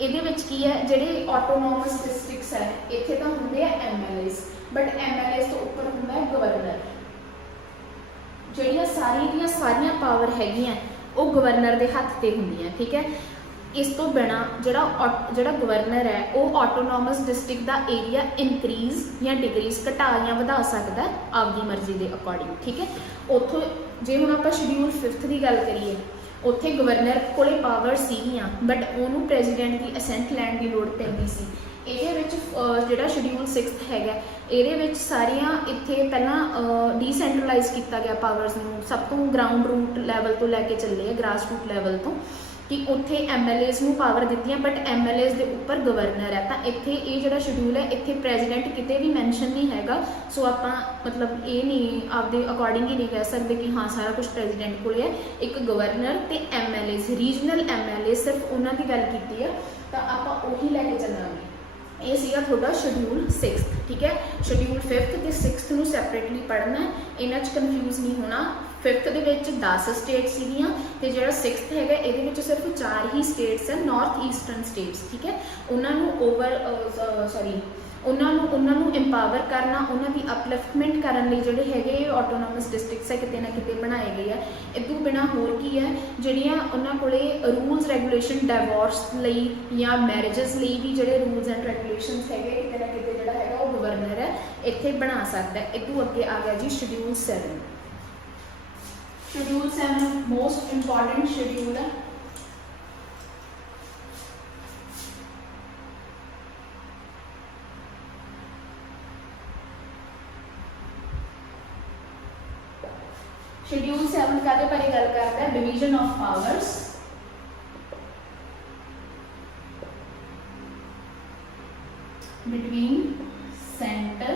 ਇਹਦੇ ਵਿੱਚ ਕੀ ਹੈ, ਜਿਹੜੇ ਆਟੋਨੋਮਸ ਡਿਸਟ੍ਰਿਕਟਸ ਹੈ ਇੱਥੇ ਤਾਂ ਹੁੰਦੇ ਆ MLAs, ਬਟ MLAs ਤੋਂ ਉੱਪਰ ਹੁੰਦਾ ਹੈ ਗਵਰਨਰ। ਜਿਹੜੀਆਂ ਸਾਰੀਆਂ ਪਾਵਰ ਹੈਗੀਆਂ ਉਹ ਗਵਰਨਰ ਦੇ ਹੱਥ ਤੇ ਹੁੰਦੀਆਂ। ਠੀਕ ਹੈ, ਇਸ ਤੋਂ ਬਿਨਾਂ ਜਿਹੜਾ ਗਵਰਨਰ ਹੈ ਉਹ ਆਟੋਨੋਮਸ ਡਿਸਟ੍ਰਿਕਟ ਦਾ ਏਰੀਆ ਇਨਕਰੀਜ਼ ਜਾਂ ਡਿਕਰੀਜ਼ ਘਟਾ ਜਾਂ ਵਧਾ ਸਕਦਾ ਆਪਦੀ ਮਰਜ਼ੀ ਦੇ ਅਕੋਰਡਿੰਗ। ਠੀਕ ਹੈ, ਉੱਥੋਂ ਜੇ ਹੁਣ ਆਪਾਂ ਸ਼ਡਿਊਲ 5 ਦੀ ਗੱਲ ਕਰੀਏ, ਉੱਥੇ ਗਵਰਨਰ ਕੋਲੇ ਪਾਵਰ ਸੀਗੀਆਂ ਬਟ ਉਹਨੂੰ ਪ੍ਰੈਜ਼ੀਡੈਂਟ ਦੀ ਅਸੈਂਟ ਲੈਣ ਦੀ ਲੋੜ ਪੈਂਦੀ ਸੀ। ਇਹਦੇ ਵਿੱਚ ਜਿਹੜਾ ਸ਼ਡਿਊਲ 6 ਹੈਗਾ ਇਹਦੇ ਵਿੱਚ ਸਾਰੀਆਂ ਇੱਥੇ ਪਹਿਲਾਂ ਡੀਸੈਂਟਰਲਾਈਜ਼ ਕੀਤਾ ਗਿਆ ਪਾਵਰਸ ਨੂੰ, ਸਭ ਤੋਂ ਗਰਾਊਂਡ ਰੂਟ ਲੈਵਲ ਤੋਂ ਲੈ ਕੇ ਚੱਲੇ ਆ ਗ੍ਰਾਸ ਰੂਟ ਲੈਵਲ ਤੋਂ, ਕਿ ਉੱਥੇ MLAs ਨੂੰ ਪਾਵਰ ਦਿੱਤੀਆਂ ਬਟ MLAs ਦੇ ਉੱਪਰ ਗਵਰਨਰ ਹੈ। ਤਾਂ ਇੱਥੇ ਇਹ ਜਿਹੜਾ ਸ਼ਡਿਊਲ ਹੈ ਇੱਥੇ ਪ੍ਰੈਜ਼ੀਡੈਂਟ ਕਿਤੇ ਵੀ ਮੈਂਸ਼ਨ ਨਹੀਂ ਹੈਗਾ। ਸੋ ਆਪਾਂ ਮਤਲਬ ਇਹ ਨਹੀਂ ਆਪਦੇ ਅਕੋਰਡਿੰਗ ਹੀ ਨਹੀਂ ਕਹਿ ਸਕਦੇ ਕਿ ਹਾਂ ਸਾਰਾ ਕੁਝ ਪ੍ਰੈਜ਼ੀਡੈਂਟ ਕੋਲ ਹੈ। ਇੱਕ ਗਵਰਨਰ ਤੇ MLAs, ਰੀਜਨਲ MLAs ਸਿਰਫ ਉਹਨਾਂ ਦੀ ਗੱਲ ਕੀਤੀ ਹੈ ਤਾਂ ਆਪਾਂ ਉਹੀ ਲੈ ਕੇ ਚੱਲਾਂਗੇ। ਇਹ ਸੀਗਾ ਤੁਹਾਡਾ ਸ਼ਡਿਊਲ 6। ਠੀਕ ਹੈ, ਸ਼ਡਿਊਲ 5 ਤੇ 6 ਨੂੰ ਸੈਪਰੇਟਲੀ ਪੜ੍ਹਨਾ, ਇਹਨਾਂ 'ਚ ਕਨਫਿਊਜ਼ ਨਹੀਂ ਹੋਣਾ। 5 ਦੇ ਵਿੱਚ 10 ਸਟੇਟਸ ਸੀਗੀਆਂ ਤੇ ਜਿਹੜਾ 6 ਹੈਗਾ ਇਹਦੇ ਵਿੱਚ ਸਿਰਫ 4 ਹੀ ਸਟੇਟਸ ਹੈ, ਨਾਰਥ ਈਸਟਰਨ ਸਟੇਟਸ। ਠੀਕ ਹੈ, ਉਹਨਾਂ ਨੂੰ ਉਹਨਾਂ ਨੂੰ ਇੰਪਾਵਰ ਕਰਨਾ, ਉਹਨਾਂ ਦੀ ਅਪਲਿਫਟਮੈਂਟ ਕਰਨ ਲਈ ਜਿਹੜੇ ਹੈਗੇ ਆਟੋਨੋਮਸ ਡਿਸਟ੍ਰਿਕਟਸ ਹੈ ਕਿਤੇ ਨਾ ਕਿਤੇ ਬਣਾਏ ਗਏ ਆ। ਇਹ ਤੋਂ ਬਿਨਾਂ ਹੋਰ ਕੀ ਹੈ, ਜਿਹੜੀਆਂ ਉਹਨਾਂ ਕੋਲੇ ਰੂਲਸ ਰੈਗੂਲੇਸ਼ਨ ਡਾਈਵੋਰਸ ਲਈ ਜਾਂ ਮੈਰਿਜਸ ਲਈ ਵੀ ਜਿਹੜੇ ਰੂਲਸ ਐਂਡ ਰੈਗੂਲੇਸ਼ਨਸ ਹੈਗੇ ਕਿਤੇ ਨਾ ਕਿਤੇ ਜਿਹੜਾ ਹੈਗਾ ਉਹ ਗਵਰਨਰ ਹੈ ਇੱਥੇ ਬਣਾ ਸਕਦਾ। ਇਹ ਤੋਂ ਅੱਗੇ ਆ ਗਿਆ ਜੀ schedule 7। Schedule 7 most important schedule ਹੈ। ਸ਼ਡਿਊਲ 7 ਕਾਹਦੇ ਬਾਰੇ ਗੱਲ ਕਰਦਾ ਹੈ, division of powers, between centre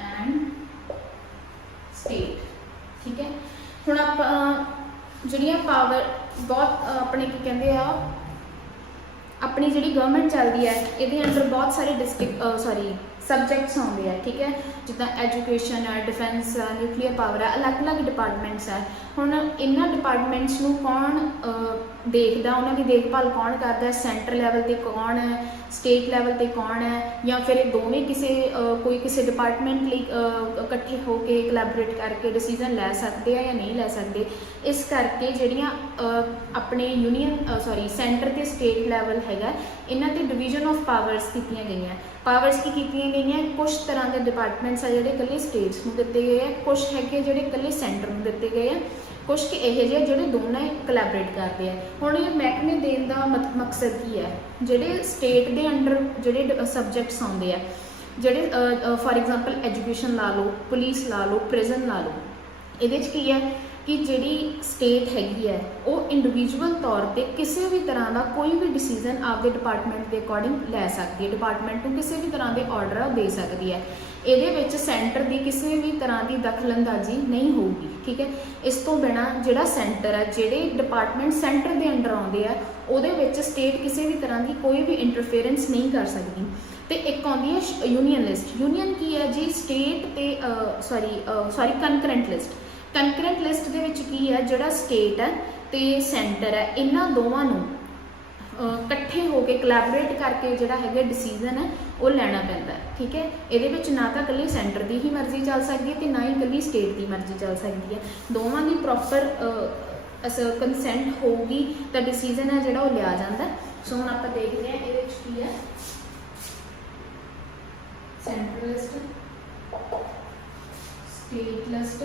and state. ਠੀਕ ਹੈ, ਹੁਣ ਆਪਾਂ ਜਿਹੜੀਆਂ ਪਾਵਰ ਬਹੁਤ ਆਪਣੇ ਕੀ ਕਹਿੰਦੇ ਆ, ਆਪਣੀ ਜਿਹੜੀ ਗਵਰਨਮੈਂਟ ਚੱਲਦੀ ਹੈ ਇਹਦੇ ਅੰਡਰ ਬਹੁਤ ਸਾਰੇ ਸਬਜੈਕਟਸ ਆਉਂਦੇ ਆ। ਠੀਕ ਹੈ, ਜਿੱਦਾਂ ਐਜੂਕੇਸ਼ਨ ਹੈ, ਡਿਫੈਂਸ ਹੈ, ਨਿਊਕਲੀਅਰ ਪਾਵਰ ਹੈ, ਅਲੱਗ-ਅਲੱਗ ਡਿਪਾਰਟਮੈਂਟਸ ਹੈ। ਹੁਣ ਇਹਨਾਂ ਡਿਪਾਰਟਮੈਂਟਸ ਨੂੰ ਕੌਣ ਦੇਖਦਾ, ਉਹਨਾਂ ਦੀ ਦੇਖਭਾਲ ਕੌਣ ਕਰਦਾ, ਸੈਂਟਰ ਲੈਵਲ 'ਤੇ ਕੌਣ ਹੈ, ਸਟੇਟ ਲੈਵਲ 'ਤੇ ਕੌਣ ਹੈ, ਜਾਂ ਫਿਰ ਇਹ ਦੋਵੇਂ ਕਿਸੇ ਡਿਪਾਰਟਮੈਂਟ ਲਈ ਇਕੱਠੇ ਹੋ ਕੇ ਕੋਲੈਬੋਰੇਟ ਕਰਕੇ ਡਿਸੀਜ਼ਨ ਲੈ ਸਕਦੇ ਆ ਜਾਂ ਨਹੀਂ ਲੈ ਸਕਦੇ। ਇਸ ਕਰਕੇ ਜਿਹੜੀਆਂ ਆਪਣੇ ਸੈਂਟਰ ਤੇ ਸਟੇਟ ਲੈਵਲ ਹੈਗਾ ਇਹਨਾਂ 'ਤੇ ਡਿਵੀਜ਼ਨ ਆਫ ਪਾਵਰਸ ਕੀਤੀਆਂ ਗਈਆਂ। ਪਾਵਰਸ ਕੀ ਕੀਤੀਆਂ ਗਈਆਂ, ਕੁਛ ਤਰ੍ਹਾਂ ਦੇ ਡਿਪਾਰਟਮੈਂਟਸ ਆ ਜਿਹੜੇ ਇਕੱਲੇ ਸਟੇਟਸ ਨੂੰ ਦਿੱਤੇ ਗਏ ਆ, ਕੁਛ ਹੈਗੇ ਜਿਹੜੇ ਇਕੱਲੇ ਸੈਂਟਰ ਨੂੰ ਦਿੱਤੇ ਗਏ ਆ, ਕੁਛ ਕਿ ਇਹੋ ਜਿਹੇ ਜਿਹੜੇ ਦੋਨਾਂ ਕੋਲੈਬੋਰੇਟ ਕਰਦੇ ਆ। ਹੁਣ ਇਹ ਮਹਿਕਮੇ ਦੇਣ ਦਾ ਮਕਸਦ ਕੀ ਹੈ, ਜਿਹੜੇ ਸਟੇਟ ਦੇ ਅੰਡਰ ਜਿਹੜੇ ਸਬਜੈਕਟਸ ਆਉਂਦੇ ਆ, ਜਿਹੜੇ ਫਾਰ ਐਗਜ਼ਾਮਪਲ ਐਜੂਕੇਸ਼ਨ ਲਾ ਲਓ, ਪੁਲਿਸ ਲਾ ਲਓ, ਪ੍ਰਿਜ਼ਨ ਲਾ ਲਓ, ਇਹਦੇ 'ਚ ਕੀ ਹੈ ਕਿ ਜਿਹੜੀ ਸਟੇਟ ਹੈਗੀ ਹੈ ਉਹ ਇੰਡੀਵਿਜੂਅਲ ਤੌਰ 'ਤੇ ਕਿਸੇ ਵੀ ਤਰ੍ਹਾਂ ਦਾ ਕੋਈ ਵੀ ਡਿਸੀਜ਼ਨ ਆਪਦੇ ਡਿਪਾਰਟਮੈਂਟ ਦੇ ਅਕੋਰਡਿੰਗ ਲੈ ਸਕਦੀ ਹੈ, ਡਿਪਾਰਟਮੈਂਟ ਨੂੰ ਕਿਸੇ ਵੀ ਤਰ੍ਹਾਂ ਦੇ ਆਰਡਰ ਦੇ ਸਕਦੀ ਹੈ। ਇਹਦੇ ਵਿੱਚ ਸੈਂਟਰ ਦੀ ਕਿਸੇ ਵੀ ਤਰ੍ਹਾਂ ਦੀ ਦਖਲਅੰਦਾਜ਼ੀ ਨਹੀਂ ਹੋਊਗੀ। ਠੀਕ ਹੈ, ਇਸ ਤੋਂ ਬਿਨਾਂ ਜਿਹੜਾ ਸੈਂਟਰ ਹੈ, ਜਿਹੜੇ ਡਿਪਾਰਟਮੈਂਟ ਸੈਂਟਰ ਦੇ ਅੰਡਰ ਆਉਂਦੇ ਆ ਉਹਦੇ ਵਿੱਚ ਸਟੇਟ ਕਿਸੇ ਵੀ ਤਰ੍ਹਾਂ ਦੀ ਕੋਈ ਵੀ ਇੰਟਰਫੇਰੈਂਸ ਨਹੀਂ ਕਰ ਸਕਦੀ। ਤੇ ਇੱਕ ਆਉਂਦੀ ਹੈ ਯੂਨੀਅਨ ਲਿਸਟ। ਯੂਨੀਅਨ ਕੀ ਹੈ ਜੀ, ਸਟੇਟ ਤੇ ਕੰਕਰੈਂਟ ਲਿਸਟ। ਕੰਕਰੈਂਟ ਲਿਸਟ ਦੇ ਵਿੱਚ ਕੀ ਹੈ, ਜਿਹੜਾ ਸਟੇਟ ਹੈ ਤੇ ਸੈਂਟਰ ਹੈ ਇਹਨਾਂ ਦੋਵਾਂ ਨੂੰ ਇਕੱਠੇ हो के कोलैबोरेट करके जिहड़ा है डिसीजन है वो लैना पैंदा है। ठीक है, ये ना तो कल्ली सेंटर की ही मर्जी चल सकती है तो ना ही कल्ली स्टेट की मर्जी चल सकती है, दोवां की प्रॉपर कंसेंट होगी तो डिसीजन है जिहड़ा वो लिया जाता है। सो हुण आपां देखते हैं ये की है सेंट्रल लिस्ट, स्टेट लिस्ट,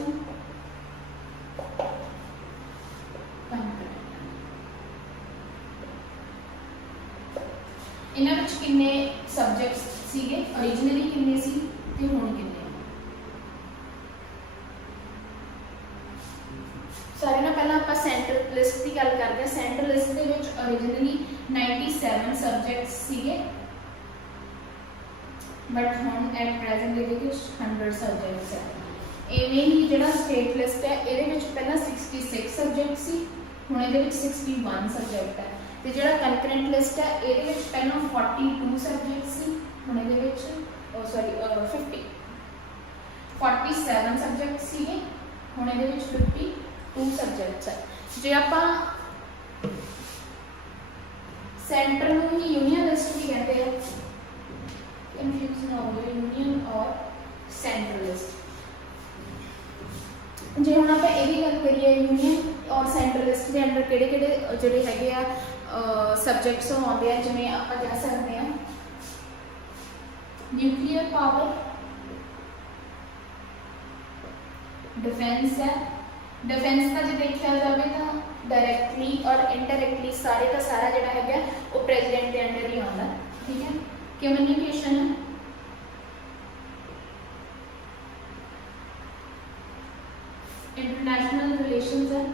इन्हां विच किन्ने सबजैक्ट्स सीगे, ओरिजिनली किन्ने सी ते हुण किन्ने। सारे ना पहला आपां सेंट्रल लिस्ट की गल करते हैं। सेंट्रल लिस्ट दे विच ओरिजिनली 97 सबजैक्ट्स सीगे, बट हुण एट प्रेजेंट इहदे विच 100 सबजैक्ट्स है। इवें ही जिहड़ा स्टेट लिस्ट है इहदे विच पहला 66 सबजैक्ट सी, हुण इहदे विच 61 सबजैक्ट है। तो जो कंकरेंट लिस्ट है ये पहला 42 सबजैक्ट सी, हुण इहदे विच सॉरी 47 सबजैक्ट सीगे, हुण इहदे विच 52 सबजैक्ट्स है। जे आपां सेंटर नूं ही यूनियन लिस्ट भी कहते हैं, कन्फ्यूज ना हो जाए यूनियन और सेंट्रल लिस्ट। जे हुण आपां इहदी गल करिए यूनियन और सेंट्रल लिस्ट के अंडर किहड़े किहड़े जिहड़े हैगे आ सबजैक्ट्स आते हैं, जिवें आप कह सकते हैं न्यूक्लीयर पावर, डिफेंस है। डिफेंस का जो देखा जाए तो डायरैक्टली और इनडायरैक्टली सारे का सारा जो है वो प्रेजिडेंट के अंडर ही आता है। ठीक है, कम्यूनीकेशन है, इंटरनेशनल रिलेशंस है,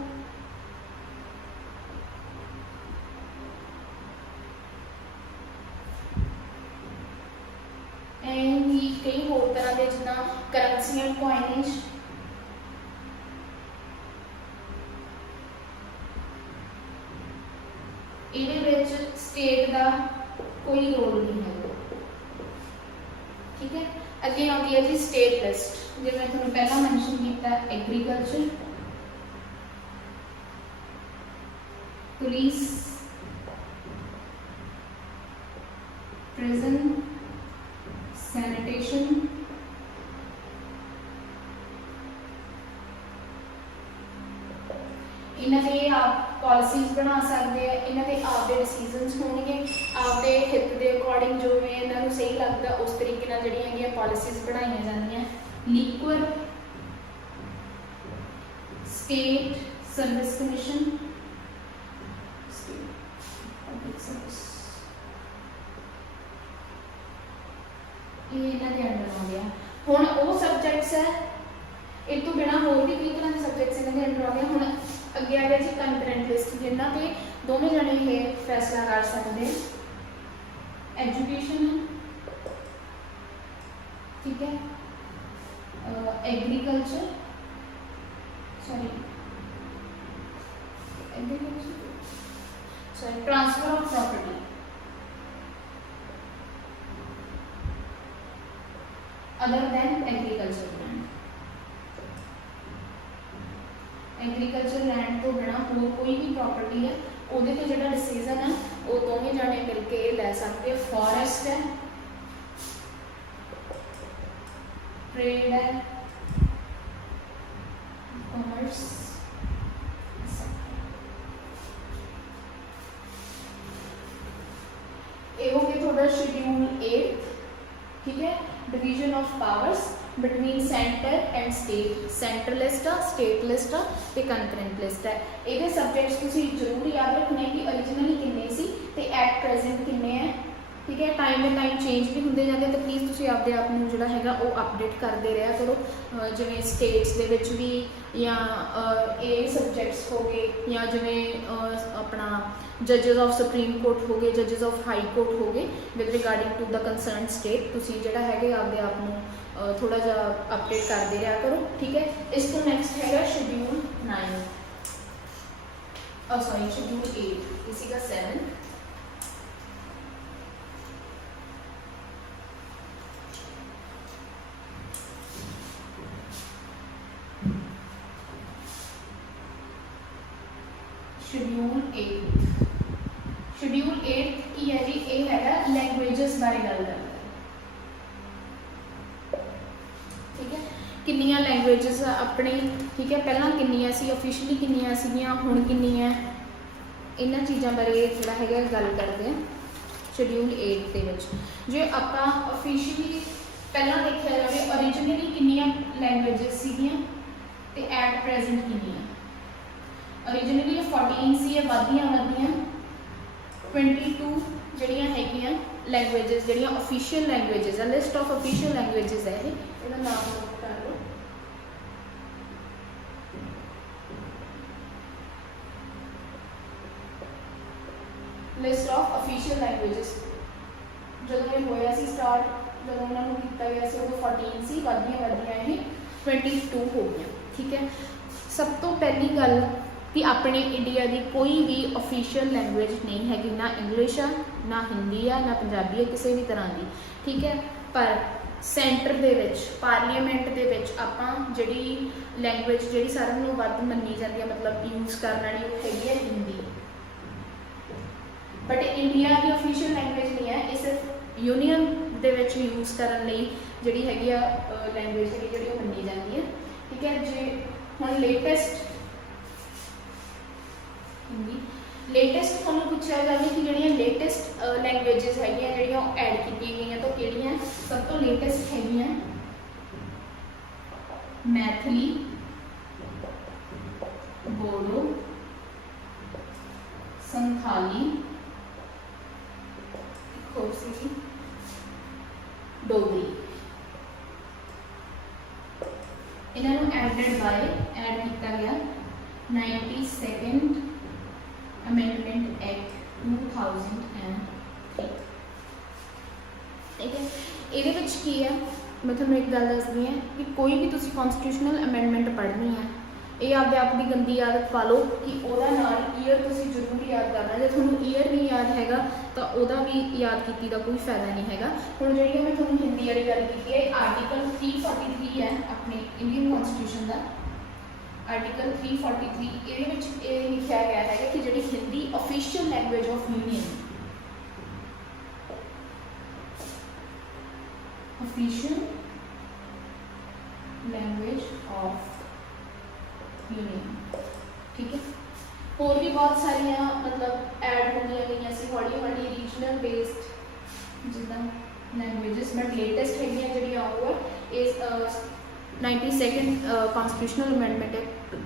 कई होर तरह के जिदा करंसी एंड कॉइनेज, ये स्टेट का कोई रोल नहीं है। ठीक है, अगे आती है जी स्टेट लिस्ट, जो मैं तुहानू पहला मैंशन किया एग्रीकल्चर, पुलिस, प्रिजन, सैनिटेशन, इन्हें आप पॉलिसीज बना सकते हैं, इन्हें आपके डिसीजनस होंगे, आपके हित के अकॉर्डिंग जो भी इन्होंने सही लगता उस तरीके जी पॉलिसीज बनाई जाए। लिक्वर, स्टेट सर्विस कमीशन, ये इन्होंने अंडर आ गया। हुण वो सबजैक्ट्स है, इस तो बिना होर भी कई तरह के सबजैक्ट्स इन्होंने अंडर आ गया। हुण अगे आ गया जी कंकरेंट लिस्ट, जिन्हों पे दोवें जने ये फैसला कर सकते। एजुकेशन है, ठीक है, agriculture, sorry transfer of property, other than agriculture land. Agriculture land तो बिना होर कोई भी प्रॉपर्टी है वो जो डिसीजन है वो दोवें जाने मिलके लै सकते। फॉरेस्ट है, ट्रेड है, कॉमर्स, ये हो गया थोड़ा शेड्यूल 8। ठीक है, division of powers between centre and state, centre list आ, स्टेट लिस्ट आ ते कंकरेंट लिस्ट है। ये सबजैक्ट्स तुसीं जरूर याद रखने कि ओरिजिनली किन्ने सी ते एट प्रेजेंट किन्ने है। ठीक है, टाइम बाय टाइम चेंज भी होंदे जाते, तो प्लीज़ तुसीं आपदे आप नूं जिहड़ा हैगा वो अपडेट करते रहा करो। जिवें स्टेट्स दे विच भी या ये सबजैक्ट्स हो गए, या जिवें अपना जजिज ऑफ सुप्रीम कोर्ट हो गए, जजिज ऑफ हाई कोर्ट हो गए, with regarding to the concern state तुसीं जिहड़ा हैगा आपदे आप नूं थोड़ा जा अपडेट करते रहा करो। ठीक है, इस तो नैक्सट है शेड्यूल 9, सॉरी शेड्यूल 8, इसी का 7। शेड्यूल 8 ਸ਼ਡਿਊਲ 8 ਕੀ ਹੈ ਜੀ, ਇਹ ਹੈਗਾ ਲੈਂਗੁਏजेस ਬਾਰੇ ਗੱਲ ਕਰਦਾ। ਠੀਕ ਹੈ, ਕਿੰਨੀਆਂ ਲੈਂਗੁਏजेस ਆ ਆਪਣੇ, ਠੀਕ ਹੈ, ਪਹਿਲਾਂ ਕਿੰਨੀਆਂ ਸੀ, ਆਫੀਸ਼ੀਅਲੀ ਕਿੰਨੀਆਂ ਸੀਗੀਆਂ, ਹੁਣ ਕਿੰਨੀਆਂ, ਇਹਨਾਂ ਚੀਜ਼ਾਂ ਬਾਰੇ ਜਿਹੜਾ ਹੈਗਾ ਗੱਲ ਕਰਦੇ ਆ ਸ਼ਡਿਊਲ 8 ਦੇ ਵਿੱਚ। ਜੇ ਆਪਾਂ ਆਫੀਸ਼ੀਅਲੀ ਪਹਿਲਾਂ ਦੇਖਿਆ ਜਾਵੇ ਓਰੀਜਨਲੀ ਕਿੰਨੀਆਂ ਲੈਂਗੁਏजेस ਸੀਗੀਆਂ ਤੇ ਐਟ ਪ੍ਰੈਜ਼ੈਂਟ ਕਿੰਨੀਆਂ। ਓਰੀਜਨਲੀ 14 ਸੀ, ਇਹ ਵੱਧਦੀਆਂ 22 ਜਿਹੜੀਆਂ ਹੈਗੀਆਂ ਲੈਂਗੁਏजेस, ਜਿਹੜੀਆਂ ਆਫੀਸ਼ੀਅਲ ਲੈਂਗੁਏजेस ਆ, ਲਿਸਟ ਆਫ ਆਫੀਸ਼ੀਅਲ ਲੈਂਗੁਏजेस ਹੈ ਇਹਦਾ ਨਾਮ ਨੋਟ ਕਰ ਲਓ। ਲਿਸਟ ਆਫ ਆਫੀਸ਼ੀਅਲ ਲੈਂਗੁਏजेस ਜਦੋਂ ਇਹ ਹੋਇਆ ਸੀ ਸਟਾਰਟ, ਜਦੋਂ ਉਹਨਾਂ ਨੂੰ ਕੀਤਾ ਗਿਆ ਸੀ ਉਦੋਂ 14 ਸੀ, ਵੱਧਦੀਆਂ ਇਹ 22 ਹੋ ਗਈਆਂ। ਠੀਕ ਹੈ, ਸਭ ਤੋਂ ਪਹਿਲੀ ਗੱਲ ਕਿ ਆਪਣੇ ਇੰਡੀਆ ਦੀ ਕੋਈ ਵੀ ਆਫੀਸ਼ੀਅਲ ਲੈਂਗੁਏਜ ਨਹੀਂ ਹੈਗੀ, ਨਾ ਇੰਗਲਿਸ਼ ਆ, ਨਾ ਹਿੰਦੀ ਆ, ਨਾ ਪੰਜਾਬੀ ਆ, ਕਿਸੇ ਵੀ ਤਰ੍ਹਾਂ ਦੀ। ਠੀਕ ਹੈ, ਪਰ ਸੈਂਟਰ ਦੇ ਵਿੱਚ ਪਾਰਲੀਮੈਂਟ ਦੇ ਵਿੱਚ ਆਪਾਂ ਜਿਹੜੀ ਲੈਂਗੁਏਜ ਜਿਹੜੀ ਸਾਰਿਆਂ ਨੂੰ ਵੱਧ ਮੰਨੀ ਜਾਂਦੀ ਹੈ, ਮਤਲਬ ਯੂਜ਼ ਕਰਨ ਵਾਲੀ, ਉਹ ਹੈਗੀ ਹੈ Hindi. But India the official language ਨਹੀਂ ਹੈ, ਇਹ ਸਿਰਫ ਯੂਨੀਅਨ ਦੇ ਵਿੱਚ ਯੂਜ਼ ਕਰਨ ਲਈ ਜਿਹੜੀ ਹੈਗੀ ਆ ਲੈਂਗੁਏਜ ਹੈਗੀ ਜਿਹੜੀ ਉਹ ਮੰਨੀ ਜਾਂਦੀ ਹੈ। ਠੀਕ ਹੈ, ਜੇ ਹੁਣ ਲੇਟੈਸਟ ਹਿੰਦੀ ਲੇਟੈਸਟ ਤੁਹਾਨੂੰ ਪੁੱਛਿਆ ਜਾਵੇ ਕਿ ਜਿਹੜੀਆਂ ਲੇਟੈਸਟ ਲੈਂਗੁਏजेस ਹੈਗੀਆਂ ਜਿਹੜੀਆਂ ਉਹ ਐਡ ਕੀਤੀਆਂ ਗਈਆਂ ਤਾਂ ਕਿਹੜੀਆਂ, ਸਭ ਤੋਂ ਲੇਟੈਸਟ ਹੈਗੀਆਂ ਮੈਥਲੀ, ਬੋਡੋ, ਸੰਥਾਲੀ, ਖੋਸੀ, ਡੋਗਰੀ। ਇਹਨਾਂ ਨੂੰ ਐਡ ਕੀਤਾ ਗਿਆ 92nd Amendment Act 2003। ਠੀਕ ਹੈ, ਇਹਦੇ ਵਿੱਚ ਕੀ ਹੈ, ਮੈਂ ਤੁਹਾਨੂੰ ਇੱਕ ਗੱਲ ਦੱਸਦੀ ਹਾਂ ਕਿ ਕੋਈ ਵੀ ਤੁਸੀਂ ਕਨਸਟੀਟਿਊਸ਼ਨਲ ਅਮੈਂਡਮੈਂਟ ਪੜ੍ਹਨੀ ਹੈ, ਇਹ ਆਪਦੇ ਆਪ ਦੀ ਗੰਦੀ ਆਦਤ ਪਾ ਲਓ ਕਿ ਉਹਦਾ ਨਾਲ ਈਅਰ ਤੁਸੀਂ ਜ਼ਰੂਰ ਯਾਦ ਕਰਨਾ। ਜੇ ਤੁਹਾਨੂੰ ਈਅਰ ਨਹੀਂ ਯਾਦ ਹੈਗਾ ਤਾਂ ਉਹਦਾ ਵੀ ਯਾਦ ਕੀਤੀ ਦਾ ਕੋਈ ਫਾਇਦਾ ਨਹੀਂ ਹੈਗਾ। ਹੁਣ ਜਿਹੜੀ ਮੈਂ ਤੁਹਾਨੂੰ ਹਿੰਦੀ ਵਾਲੀ ਗੱਲ ਕੀਤੀ ਹੈ, ਆਰਟੀਕਲ 343 ਹੈ ਆਪਣੇ ਇੰਡੀਅਨ ਕਨਸਟੀਟਿਊਸ਼ਨ ਦਾ, ਆਰਟੀਕਲ 343, ਇਹਦੇ ਵਿੱਚ ਇਹ ਲਿਖਿਆ ਗਿਆ ਹੈਗਾ ਕਿ ਜਿਹੜੀ Hindi official language of union, official language of union. ਠੀਕ ਹੈ, ਹੋਰ ਵੀ ਬਹੁਤ ਸਾਰੀਆਂ ਮਤਲਬ ਐਡ ਹੁੰਦੀਆਂ ਗਈਆਂ ਸੀ ਹੌਲੀ ਹੌਲੀ ਰੀਜਨਲ ਬੇਸਡ ਜਿੱਦਾਂ ਲੈਂਗੁਏजेस, ਬਟ ਲੇਟੈਸਟ ਹੈਗੀਆਂ ਜਿਹੜੀਆਂ ਉਹ ਇਸ 92nd ਕਨਸਟੀਟਿਊਸ਼ਨਲ ਅਮੈਂਡਮੈਂਟ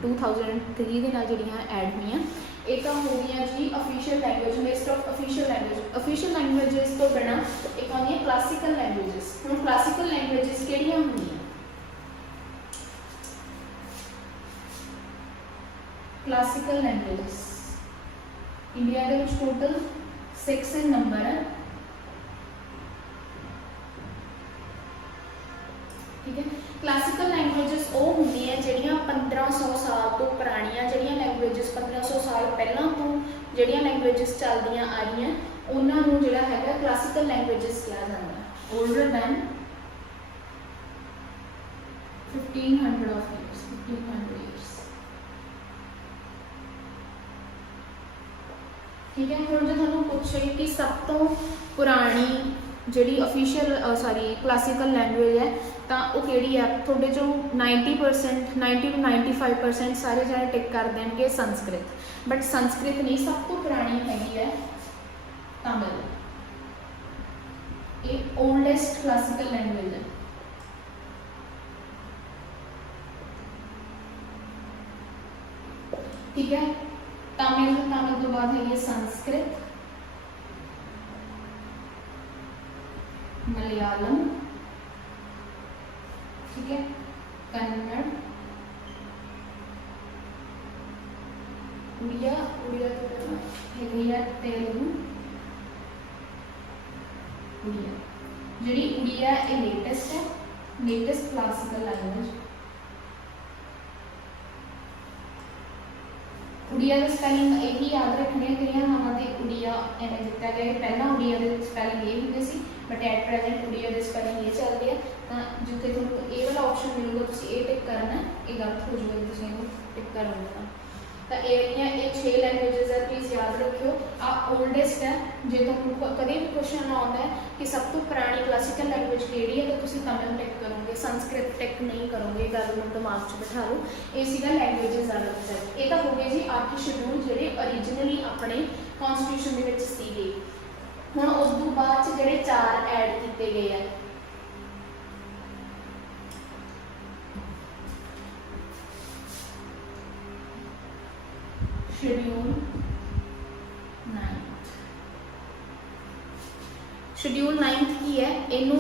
2003 ਦੇ ਨਾਲ ਜਿਹੜੀਆਂ ਐਡ ਹੋਈਆਂ। ਇਹ ਤਾਂ ਹੋ ਗਈਆਂ ਜੀ official language, list of official language. Official languages ਤੋਂ ਬਿਨਾਂ ਇੱਕ ਆਉਂਦੀਆਂ ਕਲਾਸੀਕਲ ਲੈਂਗੁਏजेस। ਹੁਣ ਕਲਾਸੀਕਲ ਲੈਂਗੁਏजेस ਕਿਹੜੀਆਂ ਹੁੰਦੀਆਂ, ਕਲਾਸੀਕਲ ਲੈਂਗੁਏजेस ਇੰਡੀਆ ਦੇ ਵਿੱਚ ਟੋਟਲ 6 ਨੰਬਰ ਹੈ। ਠੀਕ ਹੈ, ਕਲਾਸੀਕਲ ਲੈਂਗੁਏजेस ਉਹ ਹੁੰਦੀਆਂ ਜਿਹੜੀਆਂ 1500 ਸਾਲ ਤੋਂ ਪੁਰਾਣੀਆਂ, ਜਿਹੜੀਆਂ ਲੈਂਗੁਏजेस 1500 ਸਾਲ ਪਹਿਲਾਂ ਤੋਂ ਜਿਹੜੀਆਂ ਲੈਂਗੁਏजेस ਚੱਲਦੀਆਂ ਆ ਰਹੀਆਂ, ਉਹਨਾਂ ਨੂੰ ਜਿਹੜਾ ਹੈਗਾ ਕਲਾਸੀਕਲ ਲੈਂਗੁਏजेस ਕਿਹਾ ਜਾਂਦਾ। Older than 1500 of years, 1500 years। ਠੀਕ ਹੈ, ਹੁਣ ਜੇ ਤੁਹਾਨੂੰ ਪੁੱਛੇ ਕਿ ਸਭ ਤੋਂ ਪੁਰਾਣੀ ਜਿਹੜੀ ਆਫੀਸ਼ੀਅਲ ਕਲਾਸੀਕਲ ਲੈਂਗੁਏਜ ਹੈ ਤਾਂ ਉਹ ਕਿਹੜੀ ਹੈ, ਤੁਹਾਡੇ ਚੋਂ 90% 90 to 95% ਸਾਰੇ ਜਣੇ ਟਿਕ ਕਰ ਦੇਣਗੇ ਸੰਸਕ੍ਰਿਤ। ਬਟ ਸੰਸਕ੍ਰਿਤ ਨਹੀਂ, ਸਭ ਤੋਂ ਪੁਰਾਣੀ ਹੈਗੀ ਹੈ ਤਮਿਲ। ਇਹ ਓਲਡੈਸਟ ਕਲਾਸੀਕਲ ਲੈਂਗੁਏਜ ਹੈ। ठीक है, तमिल तो बाद है ये संस्कृत, मलयालम, ठीक है, कन्नड़, उड़िया है तेलुगु, उड़िया जी उड़िया ये लेटेस्ट है, लेटेस्ट क्लासिकल लैंग्वेज। उड़िया का स्पैलिंग यही याद रखने कई नामों के उड़िया एवं दिता गया। पहला उड़िया के स्पैलिंग ये होंगे सी, बट एट प्रेजेंट उड़िया के स्पैलिंग ये चल रही है। तो जिते तुमको ये वाला ऑप्शन मिलेगा तुम ये टिक करना, ये गलत हो जाएगा, तुम टिक कर लेना। तो ये 6 लैंग्वेजेस है, प्लीज़ याद रखियो। आ ओल्डेस्ट है, जो तुमको कभी भी क्वेश्चन आता है कि सब तो पुरानी क्लासिकल लैंग्वेज केड़ी है, तो तुम तमिल टिक करोगे, संस्कृत टिक नहीं करोगे। गल में दिमाग च बिठा लो। ये सीगा लैंग्वेजेस वाला सब्जेक्ट। ये तो हो गए जी 8 शेड्यूल जोड़े ओरिजिनली अपने कॉन्स्टिट्यूशन के सीगे। हुण उस तो बाद जोड़े 4 ऐड किए गए हैं। शेड्यूल 9th की है, इनू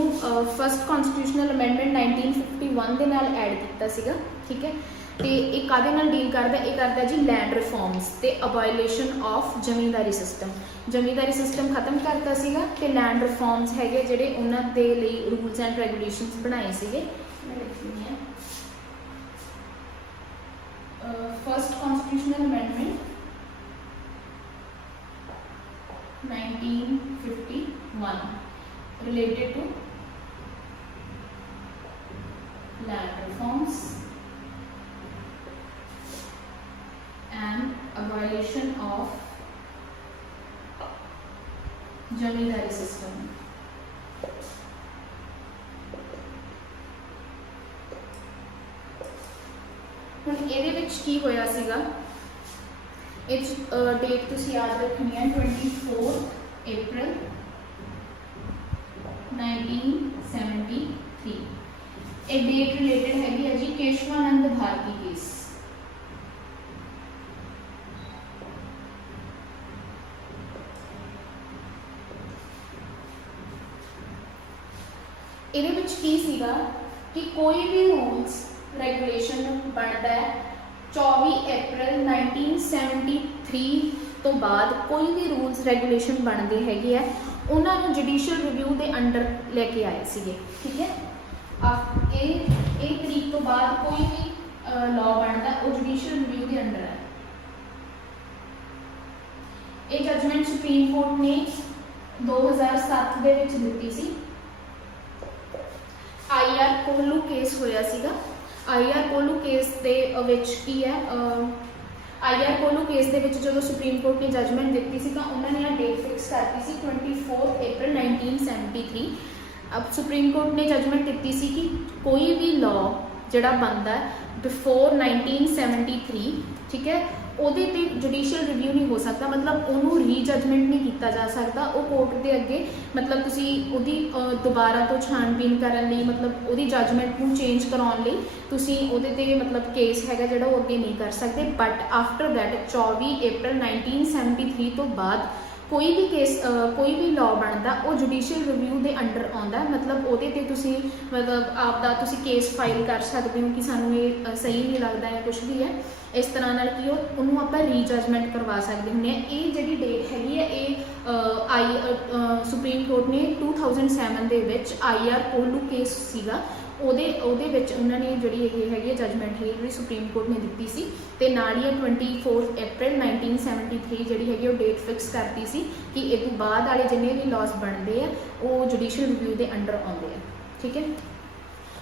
फर्स्ट कॉन्स्टिट्यूशनल अमेंडमेंट 1951 के नाल ऐड किया सीगा, ठीक है। तो ये काहदे नाल डील करता, ये करता जी लैंड रिफॉर्म्स ते abolition of zamindari system. Zamindari system खत्म करता सीगा ते लैंड रिफॉर्म्स हैगे जिहड़े उन्हां दे लई रूल्स एंड रेगुलेशनस बनाए सीगे। मैं लिखनी है first constitutional amendment 1951 related to land reforms and abolition of zamindari system. हुण इहदे विच की होया सीगा, इस डेट तुसीं याद रखनी है 24 अप्रैल 1973। ये डेट रिलेटेड है जी केशवानंद भारती केस। ਇਹਦੇ ਵਿੱਚ ਕੀ ਸੀਗਾ कि कोई भी रूल्स रेगुलेशन बनता है 24 अप्रैल 1973 तो बाद कोई भी रूल्स रेगुलेशन बनते हैं उन्होंने जुडिशियल रिव्यू के अंडर लेके आए सीगे, ठीक है। ये तरीक तो बाद कोई भी लॉ बनता वो जुडिशियल रिव्यू के अंडर है। ये जजमेंट सुप्रीम कोर्ट ने 2007 के विच दित्ती सी। IR कोहलू केस होया सीगा। IR कोहलू केस दे विच की है IR कोहलू केस दे विच जो सुप्रीम कोर्ट ने जजमेंट दी सी उन्होंने यह डेट फिक्स करती सी 24 अप्रैल 1973। अब सुप्रीम कोर्ट ने जजमेंट दी सी कि कोई भी लॉ जिहड़ा बनता है बिफोर 1973, ठीक है, ਉਹਦੇ ਤੇ जुडिशियल रिव्यू नहीं हो सकता, मतलब ਉਹਨੂੰ रीजजमेंट नहीं किया जा सकता। वो कोर्ट के अगे मतलब तुसी ਉਹਦੀ दोबारा तो छानबीन करने ਲਈ मतलब ਉਹਦੀ जजमेंट ਨੂੰ चेंज कराने ਲਈ तुसी ਉਹਦੇ ਤੇ मतलब केस हैगा ਜਿਹੜਾ ਉਹ ਅੱਗੇ नहीं कर सकते। बट आफ्टर दैट 24 अप्रैल 1973 तो बाद कोई भी केस कोई भी लॉ बनता वो जुडिशियल रिव्यू के अंडर आता, मतलब ਉਹਦੇ ਤੇ ਤੁਸੀਂ मतलब आपदा तुसी केस फाइल कर सकते हो कि सानू ये सही नहीं लगता या कुछ भी है इस तरह नाल कि उन्होंने आप रीजजमेंट करवा सकते होंगे। ये जी डेट हैगी है ये सुप्रीम कोर्ट ने 2007 के IR कोहलू केस सीगा उन्होंने जी हैगी जजमेंट है सुप्रीम कोर्ट ने दी सी ते नाल ही 24 अप्रैल 1973 जी हैगी डेट फिक्स करती सी कि इस तो बाद वाले जिन्ने भी लॉस बनते हैं वो जुडिशियल रिव्यू के अंडर आते हैं, ठीक है।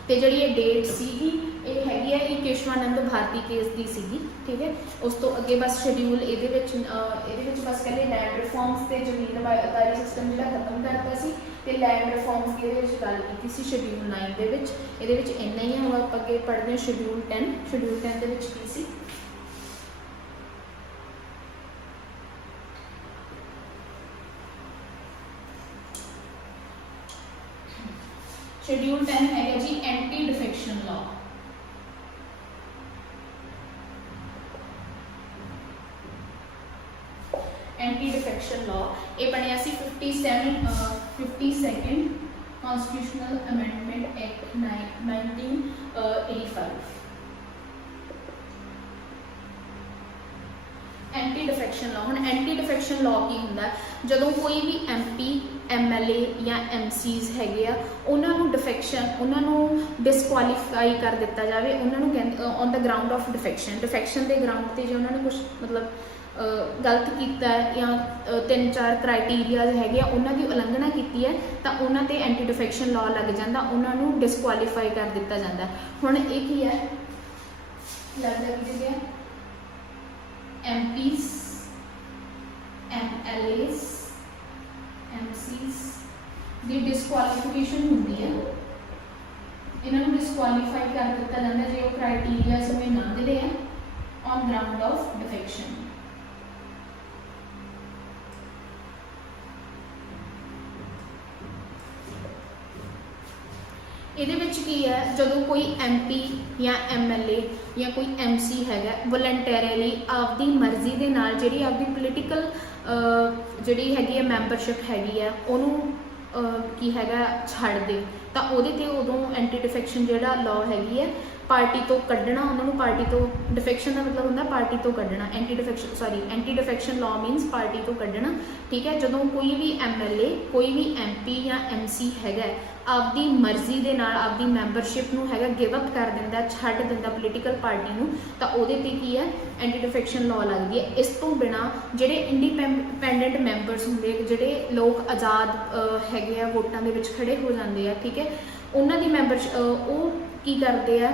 तो जी ये डेट सीगी ये हैगी है ये केशवानंद भारती केस की सीगी, ठीक है। उस तो अगे बस शेड्यूल ये बस कहते लैंड रिफॉर्म्स से जमीनदारी सिस्टम जो खत्म करता सी ते लैंड रिफॉर्म्स की गल की सी शेड्यूल 9 के ये इन्ना ही है। हम आप अगे पढ़ते हैं शेड्यूल 10। शेड्यूल 10 के की सी शेड्यूल 10 है जी anti defection law. Anti defection law ये बनया सी 52nd constitutional amendment act 1985। Anti defection law हुण एंटी डिफेक्शन लॉ की हुंदा जदों कोई भी MP MLA या MCs हैगे आ उन्होंने डिफेक्शन उन्होंने डिसक्वालीफाई कर दिता जाए। उन्होंने on the ground of defection के ग्राउंड पर जो उन्होंने कुछ मतलब गलत किया या 3-4 क्राइटेरिया हैगे उन्होंने उलंघना की है तो उन्होंने एंटी डिफेक्शन लॉ लग जाता, उन्होंने डिसक्वालीफाई कर दिता जाता। हुण ये की है लगता कि MPs, MLAs, MCs ਦੀ ਡਿਸਕੁਆਲੀਫਿਕੇਸ਼ਨ ਹੁੰਦੀ ਹੈ। ਇਹਨਾਂ ਨੂੰ ਡਿਸਕੁਆਲੀਫਾਈ ਕਰ ਦਿੱਤਾ ਜਾਂਦਾ ਜੇ ਉਹ ਕ੍ਰਾਈਟੀਰੀਆਜ਼ ਨੂੰ ਮੰਗਦੇ ਆ ਔਨ ਗਰਾਊਂਡ ਆਫ ਡਿਫੈਕਸ਼ਨ। ਇਹਦੇ ਵਿੱਚ ਕੀ ਹੈ, ਜਦੋਂ ਕੋਈ MP ਜਾਂ MLA ਜਾਂ ਕੋਈ MC ਹੈਗਾ ਵੋਲੰਟੈਰੀਲੀ ਆਪਦੀ ਮਰਜ਼ੀ ਦੇ ਨਾਲ ਜਿਹੜੀ ਆਪਦੀ ਪੋਲੀਟੀਕਲ ਜਿਹੜੀ ਹੈਗੀ ਹੈ ਮੈਂਬਰਸ਼ਿਪ ਹੈਗੀ ਆ ਉਹਨੂੰ ਕੀ ਹੈਗਾ ਛੱਡ ਦੇ, ਤਾਂ ਉਹਦੇ 'ਤੇ ਉਦੋਂ ਐਂਟੀ ਡਿਫੈਕਸ਼ਨ ਜਿਹੜਾ ਲਾਅ ਹੈਗੀ ਹੈ ਪਾਰਟੀ ਤੋਂ ਕੱਢਣਾ, ਉਹਨਾਂ ਨੂੰ ਪਾਰਟੀ ਤੋਂ, ਡਿਫੈਕਸ਼ਨ ਦਾ ਮਤਲਬ ਹੁੰਦਾ ਪਾਰਟੀ ਤੋਂ ਕੱਢਣਾ, anti defection law means party ਤੋਂ ਕੱਢਣਾ। ਠੀਕ ਹੈ, ਜਦੋਂ ਕੋਈ ਵੀ MLA ਕੋਈ ਵੀ MP ਜਾਂ MC ਹੈਗਾ ਆਪਦੀ ਮਰਜ਼ੀ ਦੇ ਨਾਲ ਆਪਦੀ ਮੈਂਬਰਸ਼ਿਪ ਨੂੰ ਹੈਗਾ ਗਿਵ ਅਪ ਕਰ ਦਿੰਦਾ, ਛੱਡ ਦਿੰਦਾ ਪੋਲੀਟੀਕਲ ਪਾਰਟੀ ਨੂੰ, ਤਾਂ ਉਹਦੇ 'ਤੇ ਕੀ ਹੈ ਐਂਟੀ ਡਿਫੈਕਸ਼ਨ ਲਾਅ ਲੱਗਦੀ ਹੈ। ਇਸ ਤੋਂ ਬਿਨਾਂ ਜਿਹੜੇ ਇੰਡੀਪੈਂਡੈਂਟ ਮੈਂਬਰਸ ਹੁੰਦੇ, ਜਿਹੜੇ ਲੋਕ ਆਜ਼ਾਦ ਹੈਗੇ ਆ ਵੋਟਾਂ ਦੇ ਵਿੱਚ ਖੜੇ ਹੋ ਜਾਂਦੇ ਆ, ਠੀਕ ਹੈ, ਉਹਨਾਂ ਦੀ ਮੈਂਬਰਸ਼ਿਪ ਉਹ ਕੀ ਕਰਦੇ ਆ,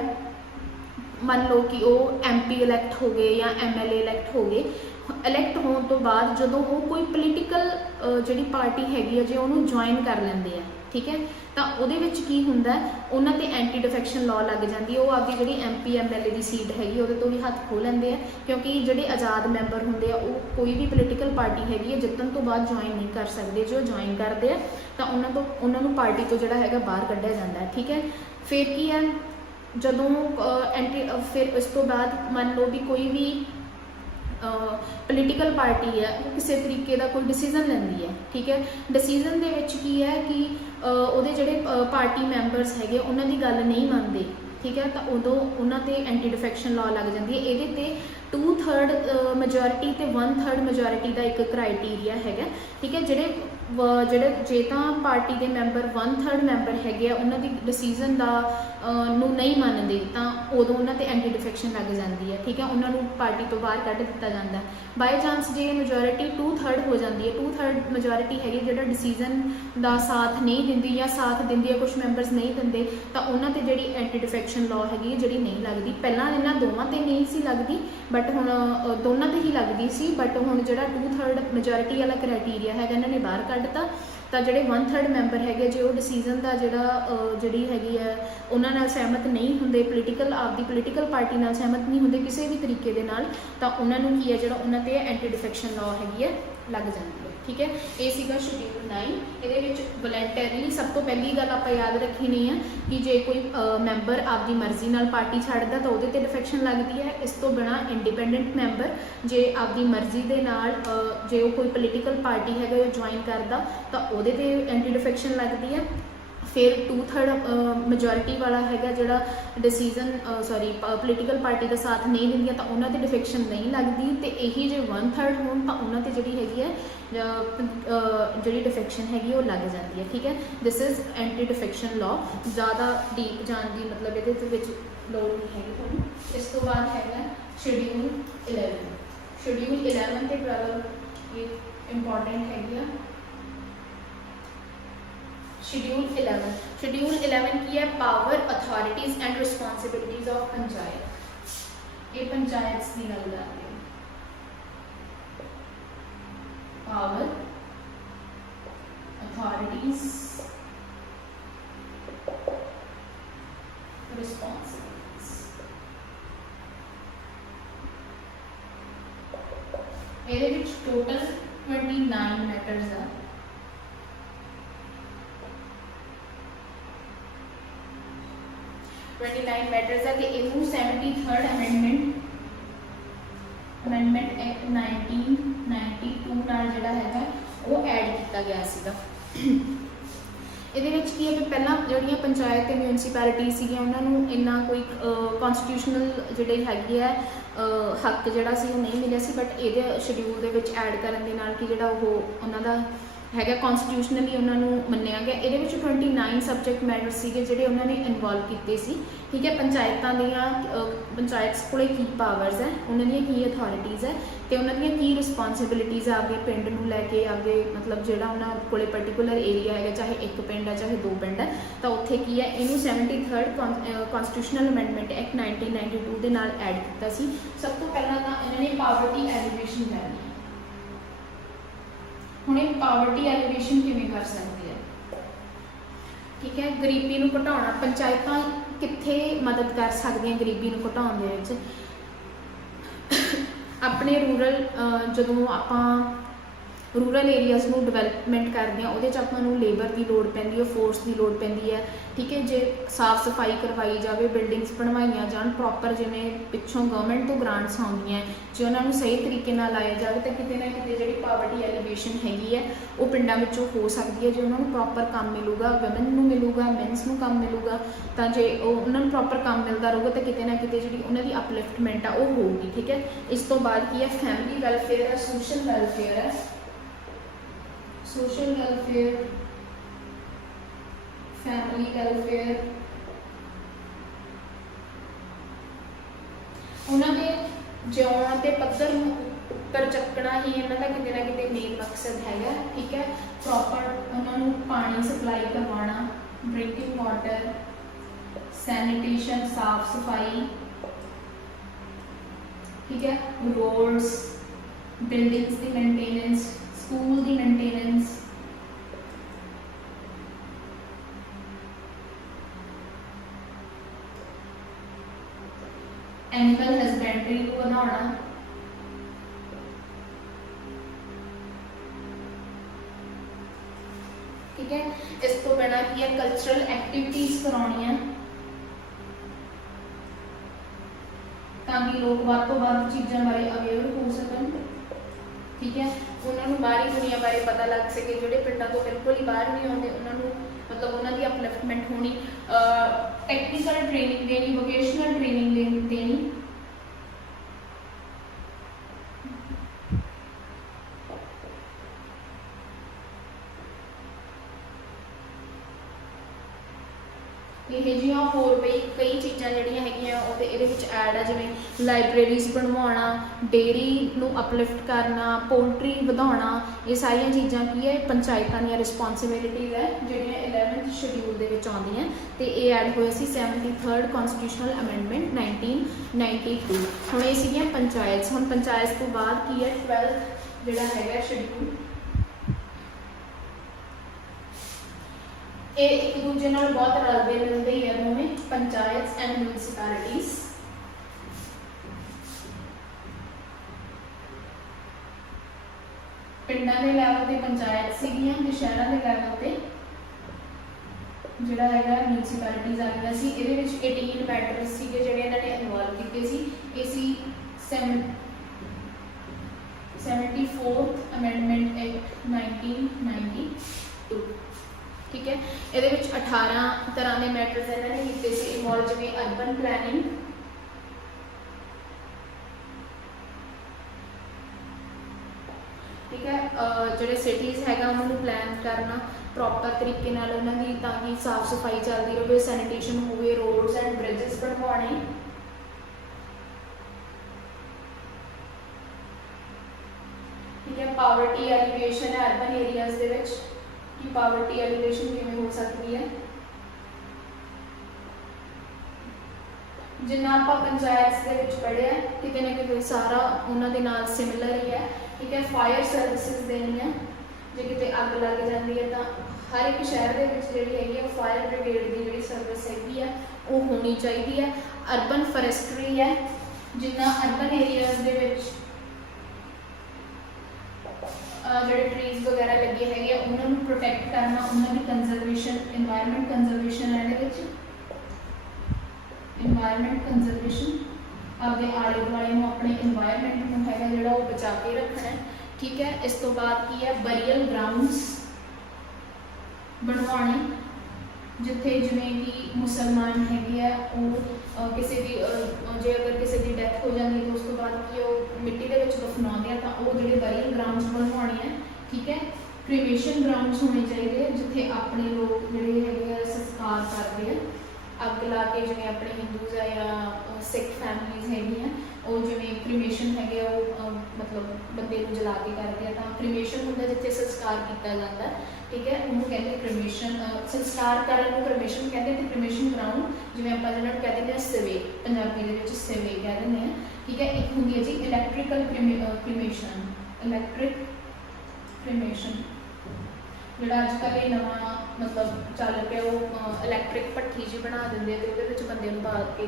ਮੰਨ ਲਓ ਕਿ ਉਹ MP ਇਲੈਕਟ ਹੋ ਗਏ ਜਾਂ MLA ਇਲੈਕਟ ਹੋ ਗਏ, ਇਲੈਕਟ ਹੋਣ ਤੋਂ ਬਾਅਦ ਜਦੋਂ ਉਹ ਕੋਈ ਪੋਲੀਟੀਕਲ ਜਿਹੜੀ ਪਾਰਟੀ ਹੈਗੀ ਆ ਜੇ ਉਹਨੂੰ ਜੁਆਇਨ ਕਰ ਲੈਂਦੇ ਆ, ਠੀਕ ਹੈ, ਤਾਂ ਉਹਦੇ ਵਿੱਚ ਕੀ ਹੁੰਦਾ ਉਹਨਾਂ 'ਤੇ ਐਂਟੀ ਡਿਫੈਕਸ਼ਨ ਲਾਅ ਲੱਗ ਜਾਂਦੀ ਹੈ। ਉਹ ਆਪਦੀ ਜਿਹੜੀ MP MLA ਦੀ ਸੀਟ ਹੈਗੀ ਉਹਦੇ ਤੋਂ ਵੀ ਹੱਥ ਖੋਹ ਲੈਂਦੇ ਆ, ਕਿਉਂਕਿ ਜਿਹੜੇ ਆਜ਼ਾਦ ਮੈਂਬਰ ਹੁੰਦੇ ਆ ਉਹ ਕੋਈ ਵੀ ਪੋਲੀਟੀਕਲ ਪਾਰਟੀ ਹੈਗੀ ਹੈ ਜਿੱਤਣ ਤੋਂ ਬਾਅਦ ਜੁਆਇਨ ਨਹੀਂ ਕਰ ਸਕਦੇ। ਜੇ ਉਹ ਜੁਆਇਨ ਕਰਦੇ ਆ ਤਾਂ ਉਹਨਾਂ ਨੂੰ ਪਾਰਟੀ ਤੋਂ ਜਿਹੜਾ ਹੈਗਾ ਬਾਹਰ ਕੱਢਿਆ ਜਾਂਦਾ ਹੈ। ਠੀਕ ਹੈ, ਫਿਰ ਕੀ ਹੈ, ਜਦੋਂ ਫਿਰ ਇਸ ਤੋਂ ਬਾਅਦ ਮੰਨ ਲਓ ਵੀ ਕੋਈ ਵੀ ਪੋਲੀਟੀਕਲ ਪਾਰਟੀ ਹੈ ਉਹ ਕਿਸੇ ਤਰੀਕੇ ਦਾ ਕੋਈ ਡਿਸੀਜ਼ਨ ਲੈਂਦੀ ਹੈ, ਠੀਕ ਹੈ, ਡਿਸੀਜ਼ਨ ਦੇ ਵਿੱਚ ਕੀ ਹੈ ਕਿ ਉਹਦੇ ਜਿਹੜੇ ਪਾਰਟੀ ਮੈਂਬਰਸ ਹੈਗੇ ਉਹਨਾਂ ਦੀ ਗੱਲ ਨਹੀਂ ਮੰਨਦੇ, ਠੀਕ ਹੈ, ਤਾਂ ਉਦੋਂ ਉਹਨਾਂ 'ਤੇ ਐਂਟੀ ਡਿਫੈਕਸ਼ਨ ਲਾਅ ਲੱਗ ਜਾਂਦੀ ਹੈ। ਇਹਦੇ 'ਤੇ 2/3 ਮੈਜੋਰਿਟੀ ਅਤੇ 1/3 ਮੈਜੋਰਿਟੀ ਦਾ ਇੱਕ ਕ੍ਰਾਈਟੀਰੀਆ ਹੈਗਾ, ਠੀਕ ਹੈ, ਜਿਹੜੇ ਜੇ ਤਾਂ ਪਾਰਟੀ ਦੇ ਮੈਂਬਰ 1/3 ਮੈਂਬਰ ਹੈਗੇ ਆ ਉਹਨਾਂ ਦੀ ਡਿਸੀਜ਼ਨ ਦਾ ਨੂੰ ਨਹੀਂ ਮੰਨਦੇ ਤਾਂ ਉਦੋਂ ਉਹਨਾਂ 'ਤੇ ਐਂਟੀ ਡਿਫੈਕਸ਼ਨ ਲੱਗ ਜਾਂਦੀ ਹੈ, ਠੀਕ ਹੈ, ਉਹਨਾਂ ਨੂੰ ਪਾਰਟੀ ਤੋਂ ਬਾਹਰ ਕੱਢ ਦਿੱਤਾ ਜਾਂਦਾ। ਬਾਈ ਚਾਂਸ ਜੇ ਮੈਜੋਰਿਟੀ 2/3 ਹੋ ਜਾਂਦੀ ਹੈ, 2/3 ਮੈਜੋਰਿਟੀ ਹੈਗੀ ਜਿਹੜਾ ਡਿਸੀਜ਼ਨ ਦਾ ਸਾਥ ਨਹੀਂ ਦਿੰਦੀ ਜਾਂ ਸਾਥ ਦਿੰਦੀ ਹੈ ਕੁਛ ਮੈਂਬਰਸ ਨਹੀਂ ਦਿੰਦੇ, ਤਾਂ ਉਹਨਾਂ 'ਤੇ ਜਿਹੜੀ ਐਂਟੀ ਡਿਫੈਕਸ਼ਨ ਲਾਅ ਹੈਗੀ ਜਿਹੜੀ ਨਹੀਂ ਲੱਗਦੀ। ਪਹਿਲਾਂ ਇਹਨਾਂ ਦੋਵਾਂ 'ਤੇ ਨਹੀਂ ਸੀ ਲੱਗਦੀ ਬਟ ਹੁਣ ਦੋਨਾਂ 'ਤੇ ਹੀ ਲੱਗਦੀ ਸੀ, ਬਟ ਹੁਣ ਜਿਹੜਾ 2/3 ਮੈਜੋਰਿਟੀ ਵਾਲਾ ਕ੍ਰਾਈਟੀਰੀਆ ਹੈਗਾ ਇਹਨਾਂ ਨੇ ਬਾਹਰ ਕੱਢਤਾ, ਤਾਂ ਜਿਹੜੇ 1/3 ਮੈਂਬਰ ਹੈਗੇ ਜੇ ਉਹ ਡਿਸੀਜ਼ਨ ਦਾ ਜਿਹੜੀ ਹੈਗੀ ਹੈ ਉਹਨਾਂ ਨਾਲ ਸਹਿਮਤ ਨਹੀਂ ਹੁੰਦੇ, ਆਪਦੀ ਪੋਲੀਟੀਕਲ ਪਾਰਟੀ ਨਾਲ ਸਹਿਮਤ ਨਹੀਂ ਹੁੰਦੇ ਕਿਸੇ ਵੀ ਤਰੀਕੇ ਦੇ ਨਾਲ, ਤਾਂ ਉਹਨਾਂ ਨੂੰ ਕੀ ਹੈ ਜਿਹੜਾ ਉਹਨਾਂ 'ਤੇ ਐਂਟੀ ਡਿਫੈਕਸ਼ਨ ਲਾਅ ਹੈਗੀ ਹੈ ਲੱਗ ਜਾਂਦੀ ਹੈ। ਠੀਕ ਹੈ, ਇਹ ਸੀਗਾ ਸ਼ਡਿਊਲ 9। ਇਹਦੇ ਵਿੱਚ ਵੋਲੰਟੈਰੀਲੀ ਸਭ ਤੋਂ ਪਹਿਲੀ ਗੱਲ ਆਪਾਂ ਯਾਦ ਰੱਖਣੀ ਹੈ ਕਿ ਜੇ ਕੋਈ ਮੈਂਬਰ ਆਪਦੀ ਮਰਜ਼ੀ ਨਾਲ ਪਾਰਟੀ ਛੱਡਦਾ ਤਾਂ ਉਹਦੇ 'ਤੇ ਡਿਫੈਕਸ਼ਨ ਲੱਗਦੀ ਹੈ। ਇਸ ਤੋਂ ਬਿਨਾਂ ਇੰਡੀਪੈਂਡੈਂਟ ਮੈਂਬਰ ਜੇ ਆਪਦੀ ਮਰਜ਼ੀ ਦੇ ਨਾਲ ਜੇ ਉਹ ਕੋਈ ਪੋਲੀਟੀਕਲ ਪਾਰਟੀ ਹੈਗਾ ਉਹ ਜੁਆਇਨ ਕਰਦਾ ਤਾਂ ਉਹਦੇ 'ਤੇ ਐਂਟੀ ਡਿਫੈਕਸ਼ਨ ਲੱਗਦੀ ਹੈ। ਫਿਰ 2/3 ਮੈਜੋਰਿਟੀ ਵਾਲਾ ਹੈਗਾ ਜਿਹੜਾ ਡਿਸੀਜ਼ਨ ਪੋਲੀਟੀਕਲ ਪਾਰਟੀ ਦਾ ਸਾਥ ਨਹੀਂ ਦਿੰਦੀਆਂ ਤਾਂ ਉਹਨਾਂ 'ਤੇ ਡਿਫੈਕਸ਼ਨ ਨਹੀਂ ਲੱਗਦੀ, ਅਤੇ ਇਹੀ ਜੇ 1/3 ਹੋਣ ਤਾਂ ਉਹਨਾਂ 'ਤੇ ਜਿਹੜੀ ਹੈਗੀ ਹੈ ਜਿਹੜੀ ਡਿਫੈਕਸ਼ਨ ਹੈਗੀ ਉਹ ਲੱਗ ਜਾਂਦੀ ਹੈ। ਠੀਕ ਹੈ, this is anti defection law. ਜ਼ਿਆਦਾ ਡੀਪ ਜਾਣ ਦੀ ਮਤਲਬ ਇਹਦੇ ਵਿੱਚ ਲੋੜ ਨਹੀਂ ਹੈਗੀ ਤੁਹਾਨੂੰ। ਇਸ ਤੋਂ ਬਾਅਦ ਹੈਗਾ ਸ਼ਡਿਊਲ 11। ਸ਼ਡਿਊਲ 11 ਅਤੇ 12 ਇਹ ਇੰਪੋਰਟੈਂਟ ਹੈਗੀ ਆ। ਸ਼ਡਿਊਲ 11 ਕੀ ਹੈ, power, authorities and responsibilities of panchayat. ਇਹ ਪੰਚਾਇਤ ਦੀ ਗੱਲ ਕਰਦੇ ਹਾਂ। Power, authorities, responsibilities. ਇਹਦੇ ਵਿੱਚ ਟੋਟਲ 29 ਮੈਟਰਸ ਆ। ਮੈਟਰਸ ਹੈ, ਤੇ ਇਹਨੂੰ 73rd ਅਮੈਂਡਮੈਂਟ ਐਕਟ 1992 ਨਾਲ ਜਿਹੜਾ ਹੈਗਾ ਉਹ ਐਡ ਕੀਤਾ ਗਿਆ ਸੀਗਾ। ਇਹਦੇ ਵਿੱਚ ਕੀ ਹੈ ਕਿ ਪਹਿਲਾਂ ਜਿਹੜੀਆਂ ਪੰਚਾਇਤ ਤੇ ਮਿਊਨਿਸਪੈਲਿਟੀ ਸੀਗੀਆਂ ਉਹਨਾਂ ਨੂੰ ਇੰਨਾ ਕੋਈ ਕਨਸਟੀਟਿਊਸ਼ਨਲ ਜਿਹੜੇ ਹੈਗੀ ਹੈ ਹੱਕ ਜਿਹੜਾ ਸੀ ਉਹ ਨਹੀਂ ਮਿਲਿਆ ਸੀ, ਬਟ ਇਹਦੇ ਸ਼ਡਿਊਲ ਦੇ ਵਿੱਚ ਐਡ ਕਰਨ ਦੇ ਨਾਲ ਕਿ ਜਿਹੜਾ ਉਹ ਉਹਨਾਂ ਦਾ हैगा कॉन्स्टिट्यूशनली उन्होंने मन्निया गया। ये 29 सबजैक्ट मैटर सीगे जिहड़े उन्होंने इनवॉल्व किए सी, ठीक है। पंचायतां दियां पंचायत कोले की पावर्स है, उन्होंने की अथॉरिटीज़ है, तो उन्होंने की रिस्पॉन्सिबिलिटीज़ है आगे पिंड नूं लैके आगे, मतलब जिहड़ा उन्होंने कोले पर्टिकुलर एरिया है, चाहे एक पिंड है चाहे 2 पिंड है, तो उत्थे की है इनू 73rd कॉन्स्टिट्यूशनल अमेंडमेंट एक्ट 1992 दे नाल ऐड किया सी। सब तो पहला तो इन्होंने पावर्टी एलिवेशन करनी है। हुण ये पावर्टी एलिवेशन किवें कर सकते हैं, ठीक है। गरीबी नूं घटाउणा, पंचायतां कित्थे मदद कर सकदियां गरीबी नूं घटाउण दे विच। अपने रूरल जदों आपां रूरल एरियाज़ में डिवेलपमेंट करते हैं, वो आपको लेबर की लड़ पैंदी है, फोर्स की लड़ पैंदी है, ठीक है। जे साफ सफाई करवाई जाए, बिल्डिंग्स बनवाइया जान प्रॉपर, जिमें पिछों गवर्नमेंट तो ग्रांट्स आउंदियां हैं, जो उन्होंने सही तरीके नाल लाया जाए तो किते ना किते जी पावर्टी एलिवेशन हैगी है वो पिंडों में हो सकती है। जो उन्होंने प्रॉपर काम मिलूगा, वुमेन नूं मिलूगा, मैनस नूं काम मिलूगा, तो जे उन्होंने प्रॉपर काम मिलता रहूगा तो किते ना किते जी उन्होंने अपलिफ्टमेंट आ वो होगी, ठीक है। इस तो बाद की है फैमिली वैलफेयर है, सोशल वैलफेयर है, सोशल वेलफेयर, फैमिली वेलफेयर, उन्होंने जिउण के पद्धर उपर चकना ही इन्हों का किते ना किते मेन मकसद है, ठीक है। प्रॉपर उन्होंने पानी सप्लाई करवाना, ड्रिंकिंग वाटर, सैनिटेशन साफ सफाई, ठीक है, रोड्स, बिल्डिंग्स की मेनटेनेंस, स्कूल की मेनटेनेंस, एनिमल हसबेंडरी को बढ़ाना, ठीक है। इस तो बिना की है कल्चरल एक्टिविटीज करवानियां ताकि लोग वध तो वध चीज़ों बारे अवेयर हो सकन, ठीक है। उन्होंने बाहरी दुनिया बारे पता लग सके, जोड़े पिंडों तो बिल्कुल ही बाहर नहीं आते, उन्होंने मतलब उन्होंने अपलिफ्टमेंट होनी, टेक्निकल ट्रेनिंग देनी, वोकेशनल ट्रेनिंग देनी, ये जी होर बई कई चीज़ा जड़ियाँ हैगियां वो ये ऐड है, जिमें लाइब्रेरीज बनवाना, डेयरी नूं अपलिफ्ट करना, पोल्ट्री बढ़ाना, ये सारिया चीज़ां की है पंचायतां दी रिस्पॉन्सिबिलिटीज़ है जिहड़ियां 11th शेड्यूल दे विच आउंदियां, ते ये ऐड होया सी 73rd कॉन्स्टिट्यूशनल अमेंडमेंट 1992। हुण ये सीगियां पंचायत। हुण पंचायत तो बाद की है 12th जिहड़ा हैगा शेड्यूल, ये एक दूजे नाल बहुत रलते मिलते ही है दोवें, पंचायत एंड म्यूनसिपैलिटीज। पिंडों के लैवल पर पंचायत सीगियां ते शहरों के लैवल पर जिहड़ा हैगा म्यूनसिपैलिटीज आ गया सी। इहदे विच 18 मैटर्स सीगे जिहड़े इन्हां ने इनवॉल्व कीते सी। ये सी 74th अमेंडमेंट एक्ट 1992, ठीक है। ये 18 तरह के मैटर्स इन्होंने किए इनवॉल्व, जिवें अर्बन प्लैनिंग, ठीक है, जोड़े सिटीज़ हैगा उन्होंने प्लैन करना प्रॉपर तरीके नाल उन्होंने, ताकि साफ सफाई चलती रहे, सैनिटेशन होवे, रोड्स एंड ब्रिजेस बनवाने, ठीक है। पावर्टी एलिवेशन है अर्बन एरियाज दे विच कि पावर्टी एलिवेशन किवें हो सकती है, जिन्ना आपां पंचायत दे विच पढ़िया किते ना किते सारा उन्हां दे नाल सिमिलर ही है, ठीक है। फायर सर्विसिज देनियां, जे किते अग लग जाती है तो हर एक शहर के विच जिहड़ी हैगी है फायर ब्रिगेड की जिहड़ी सर्विस हैगी है वो होनी चाहिए है। अर्बन फॉरेस्ट्री है, जिन्ना अर्बन एरियाज दे विच जोड़े ट्रीज वगैरह लगे है उन्होंने प्रोटेक्ट करना, उन्होंने कंजरवेशन, इन्वायरमेंट कंजरवेशन है, इन्वायरमेंट कंजरवेशन अपने आले दुआले में अपने इन्वायरमेंट में है जो बचा के रखना है, ठीक है। इस तो बाद की है बरियल ग्राउंड्स बनवाने, जिथे जिमें कि मुसलमान है वो किसी की जो अगर किसी की डैथ हो जाती है तो उस तो बाद कि वो मिट्टी के दफनाते हैं तो वो जो बरियल ग्राउंड्स बनवाने हैं, ठीक है। ਕ੍ਰੀਮੇਸ਼ਨ ਗਰਾਊਂਡਸ ਹੋਣੇ ਚਾਹੀਦੇ ਜਿੱਥੇ ਆਪਣੇ ਲੋਕ ਜਿਹੜੇ ਹੈਗੇ ਆ ਸੰਸਕਾਰ ਕਰਦੇ ਆ ਅੱਗ ਲਾ ਕੇ, ਜਿਵੇਂ ਆਪਣੇ ਹਿੰਦੂਜ਼ ਆ ਜਾਂ ਸਿੱਖ ਫੈਮਲੀਜ਼ ਹੈਗੀਆਂ ਉਹ ਜਿਵੇਂ ਕ੍ਰੀਮੇਸ਼ਨ ਹੈਗੇ ਆ ਉਹ ਮਤਲਬ ਬੰਦੇ ਨੂੰ ਜਲਾ ਕੇ ਕਰਦੇ ਆ, ਤਾਂ ਕ੍ਰੀਮੇਸ਼ਨ ਹੁੰਦਾ ਜਿੱਥੇ ਸੰਸਕਾਰ ਕੀਤਾ ਜਾਂਦਾ, ਠੀਕ ਹੈ, ਉਹਨੂੰ ਕਹਿੰਦੇ ਕ੍ਰੀਮੇਸ਼ਨ। ਸੰਸਕਾਰ ਕਰਨ ਨੂੰ ਕ੍ਰੀਮੇਸ਼ਨ ਕਹਿੰਦੇ, ਤੇ ਕ੍ਰੀਮੇਸ਼ਨ ਗਰਾਊਂਡ ਜਿਵੇਂ ਆਪਾਂ ਜਿਹਨਾਂ ਨੂੰ ਕਹਿ ਦਿੰਦੇ ਆ ਸਿਵੇ, ਪੰਜਾਬੀ ਦੇ ਵਿੱਚ ਸਿਵੇ ਕਹਿ ਦਿੰਦੇ ਆ, ਠੀਕ ਹੈ। ਇੱਕ ਹੁੰਦੀ ਹੈ ਜੀ ਇਲੈਕਟ੍ਰੀਕਲ ਕ੍ਰੀਮੇਸ਼ਨ, ਇਲੈਕਟ੍ਰਿਕ ਕ੍ਰੀਮੇਸ਼ਨ ਜਿਹੜਾ ਅੱਜ ਕੱਲ੍ਹ ਇਹ ਨਵਾਂ ਮਤਲਬ ਚੱਲ ਪਿਆ, ਉਹ ਇਲੈਕਟ੍ਰਿਕ ਭੱਠੀ ਜਿਹੀ ਬਣਾ ਦਿੰਦੇ ਅਤੇ ਉਹਦੇ ਵਿੱਚ ਬੰਦੇ ਨੂੰ ਬਾਲ ਕੇ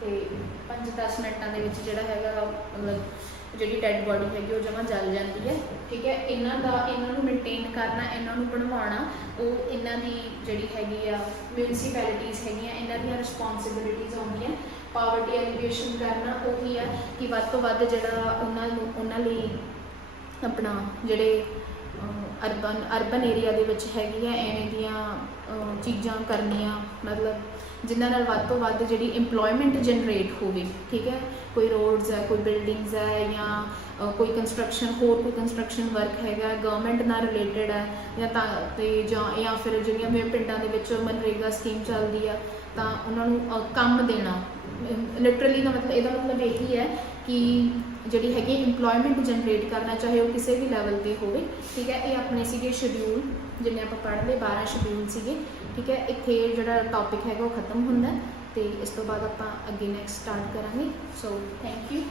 ਤੇ 5-10 ਮਿੰਟਾਂ ਦੇ ਵਿੱਚ ਜਿਹੜਾ ਹੈਗਾ ਮਤਲਬ ਜਿਹੜੀ ਡੈਡ ਬੋਡੀ ਹੈਗੀ ਉਹ ਜਮਾਂ ਜਲ ਜਾਂਦੀ ਹੈ, ਠੀਕ ਹੈ। ਇਹਨਾਂ ਨੂੰ ਮੇਨਟੇਨ ਕਰਨਾ, ਇਹਨਾਂ ਨੂੰ ਬਣਵਾਉਣਾ ਉਹ ਇਹਨਾਂ ਦੀ ਜਿਹੜੀ ਹੈਗੀ ਆ ਮਿਊਨਿਸਪੈਲਿਟੀਜ਼ ਹੈਗੀਆਂ, ਇਹਨਾਂ ਦੀਆਂ ਰਿਸਪੋਂਸਿਬਿਲਿਟੀਜ਼ ਆਉਂਦੀਆਂ। ਪਾਵਰਟੀ ਐਲੀਵੇਸ਼ਨ ਕਰਨਾ ਉਹੀ ਆ ਕਿ ਵੱਧ ਤੋਂ ਵੱਧ ਜਿਹੜਾ ਉਹਨਾਂ ਲਈ ਆਪਣਾ ਜਿਹੜੇ ਅਰਬਨ ਏਰੀਆ ਦੇ ਵਿੱਚ ਹੈਗੀ ਆ ਐਵੇਂ ਦੀਆਂ ਚੀਜ਼ਾਂ ਕਰਨੀਆਂ, ਮਤਲਬ ਜਿਨ੍ਹਾਂ ਨਾਲ ਵੱਧ ਤੋਂ ਵੱਧ ਜਿਹੜੀ ਇੰਪਲੋਇਮੈਂਟ ਜਨਰੇਟ ਹੋਵੇ, ਠੀਕ ਹੈ। ਕੋਈ ਰੋਡਸ ਹੈ, ਕੋਈ ਬਿਲਡਿੰਗਸ ਹੈ, ਜਾਂ ਕੋਈ ਕੰਸਟਰਕਸ਼ਨ, ਹੋਰ ਕੋਈ ਕੰਸਟਰਕਸ਼ਨ ਵਰਕ ਹੈਗਾ ਗਵਰਨਮੈਂਟ ਨਾਲ ਰਿਲੇਟਡ ਹੈ, ਜਾਂ ਫਿਰ ਜਿਹੜੀਆਂ ਮੇਰੇ ਪਿੰਡਾਂ ਦੇ ਵਿੱਚ ਮਨਰੇਗਾ ਸਕੀਮ ਚੱਲਦੀ ਆ ਤਾਂ ਉਹਨਾਂ ਨੂੰ ਕੰਮ ਦੇਣਾ। ਲਿਟਰਲੀ ਦਾ ਮਤਲਬ ਇਹਦਾ ਮਤਲਬ ਇਹੀ ਹੈ ਕਿ ਜਿਹੜੀ ਹੈਗੀ ਇੰਪਲੋਇਮੈਂਟ ਜਨਰੇਟ ਕਰਨਾ, ਚਾਹੇ ਉਹ ਕਿਸੇ ਵੀ ਲੈਵਲ 'ਤੇ ਹੋਵੇ, ਠੀਕ ਹੈ। ਇਹ ਆਪਣੇ ਸੀਗੇ ਸ਼ਡਿਊਲ ਜਿੰਨੇ ਆਪਾਂ ਪੜ੍ਹਦੇ 12 ਸ਼ਡਿਊਲ ਸੀਗੇ, ਠੀਕ ਹੈ। ਇੱਥੇ ਜਿਹੜਾ ਟੌਪਿਕ ਹੈਗਾ ਉਹ ਖਤਮ ਹੁੰਦਾ, ਅਤੇ ਇਸ ਤੋਂ ਬਾਅਦ ਆਪਾਂ ਅੱਗੇ ਨੈਕਸਟ ਸਟਾਰਟ ਕਰਾਂਗੇ। So thank you.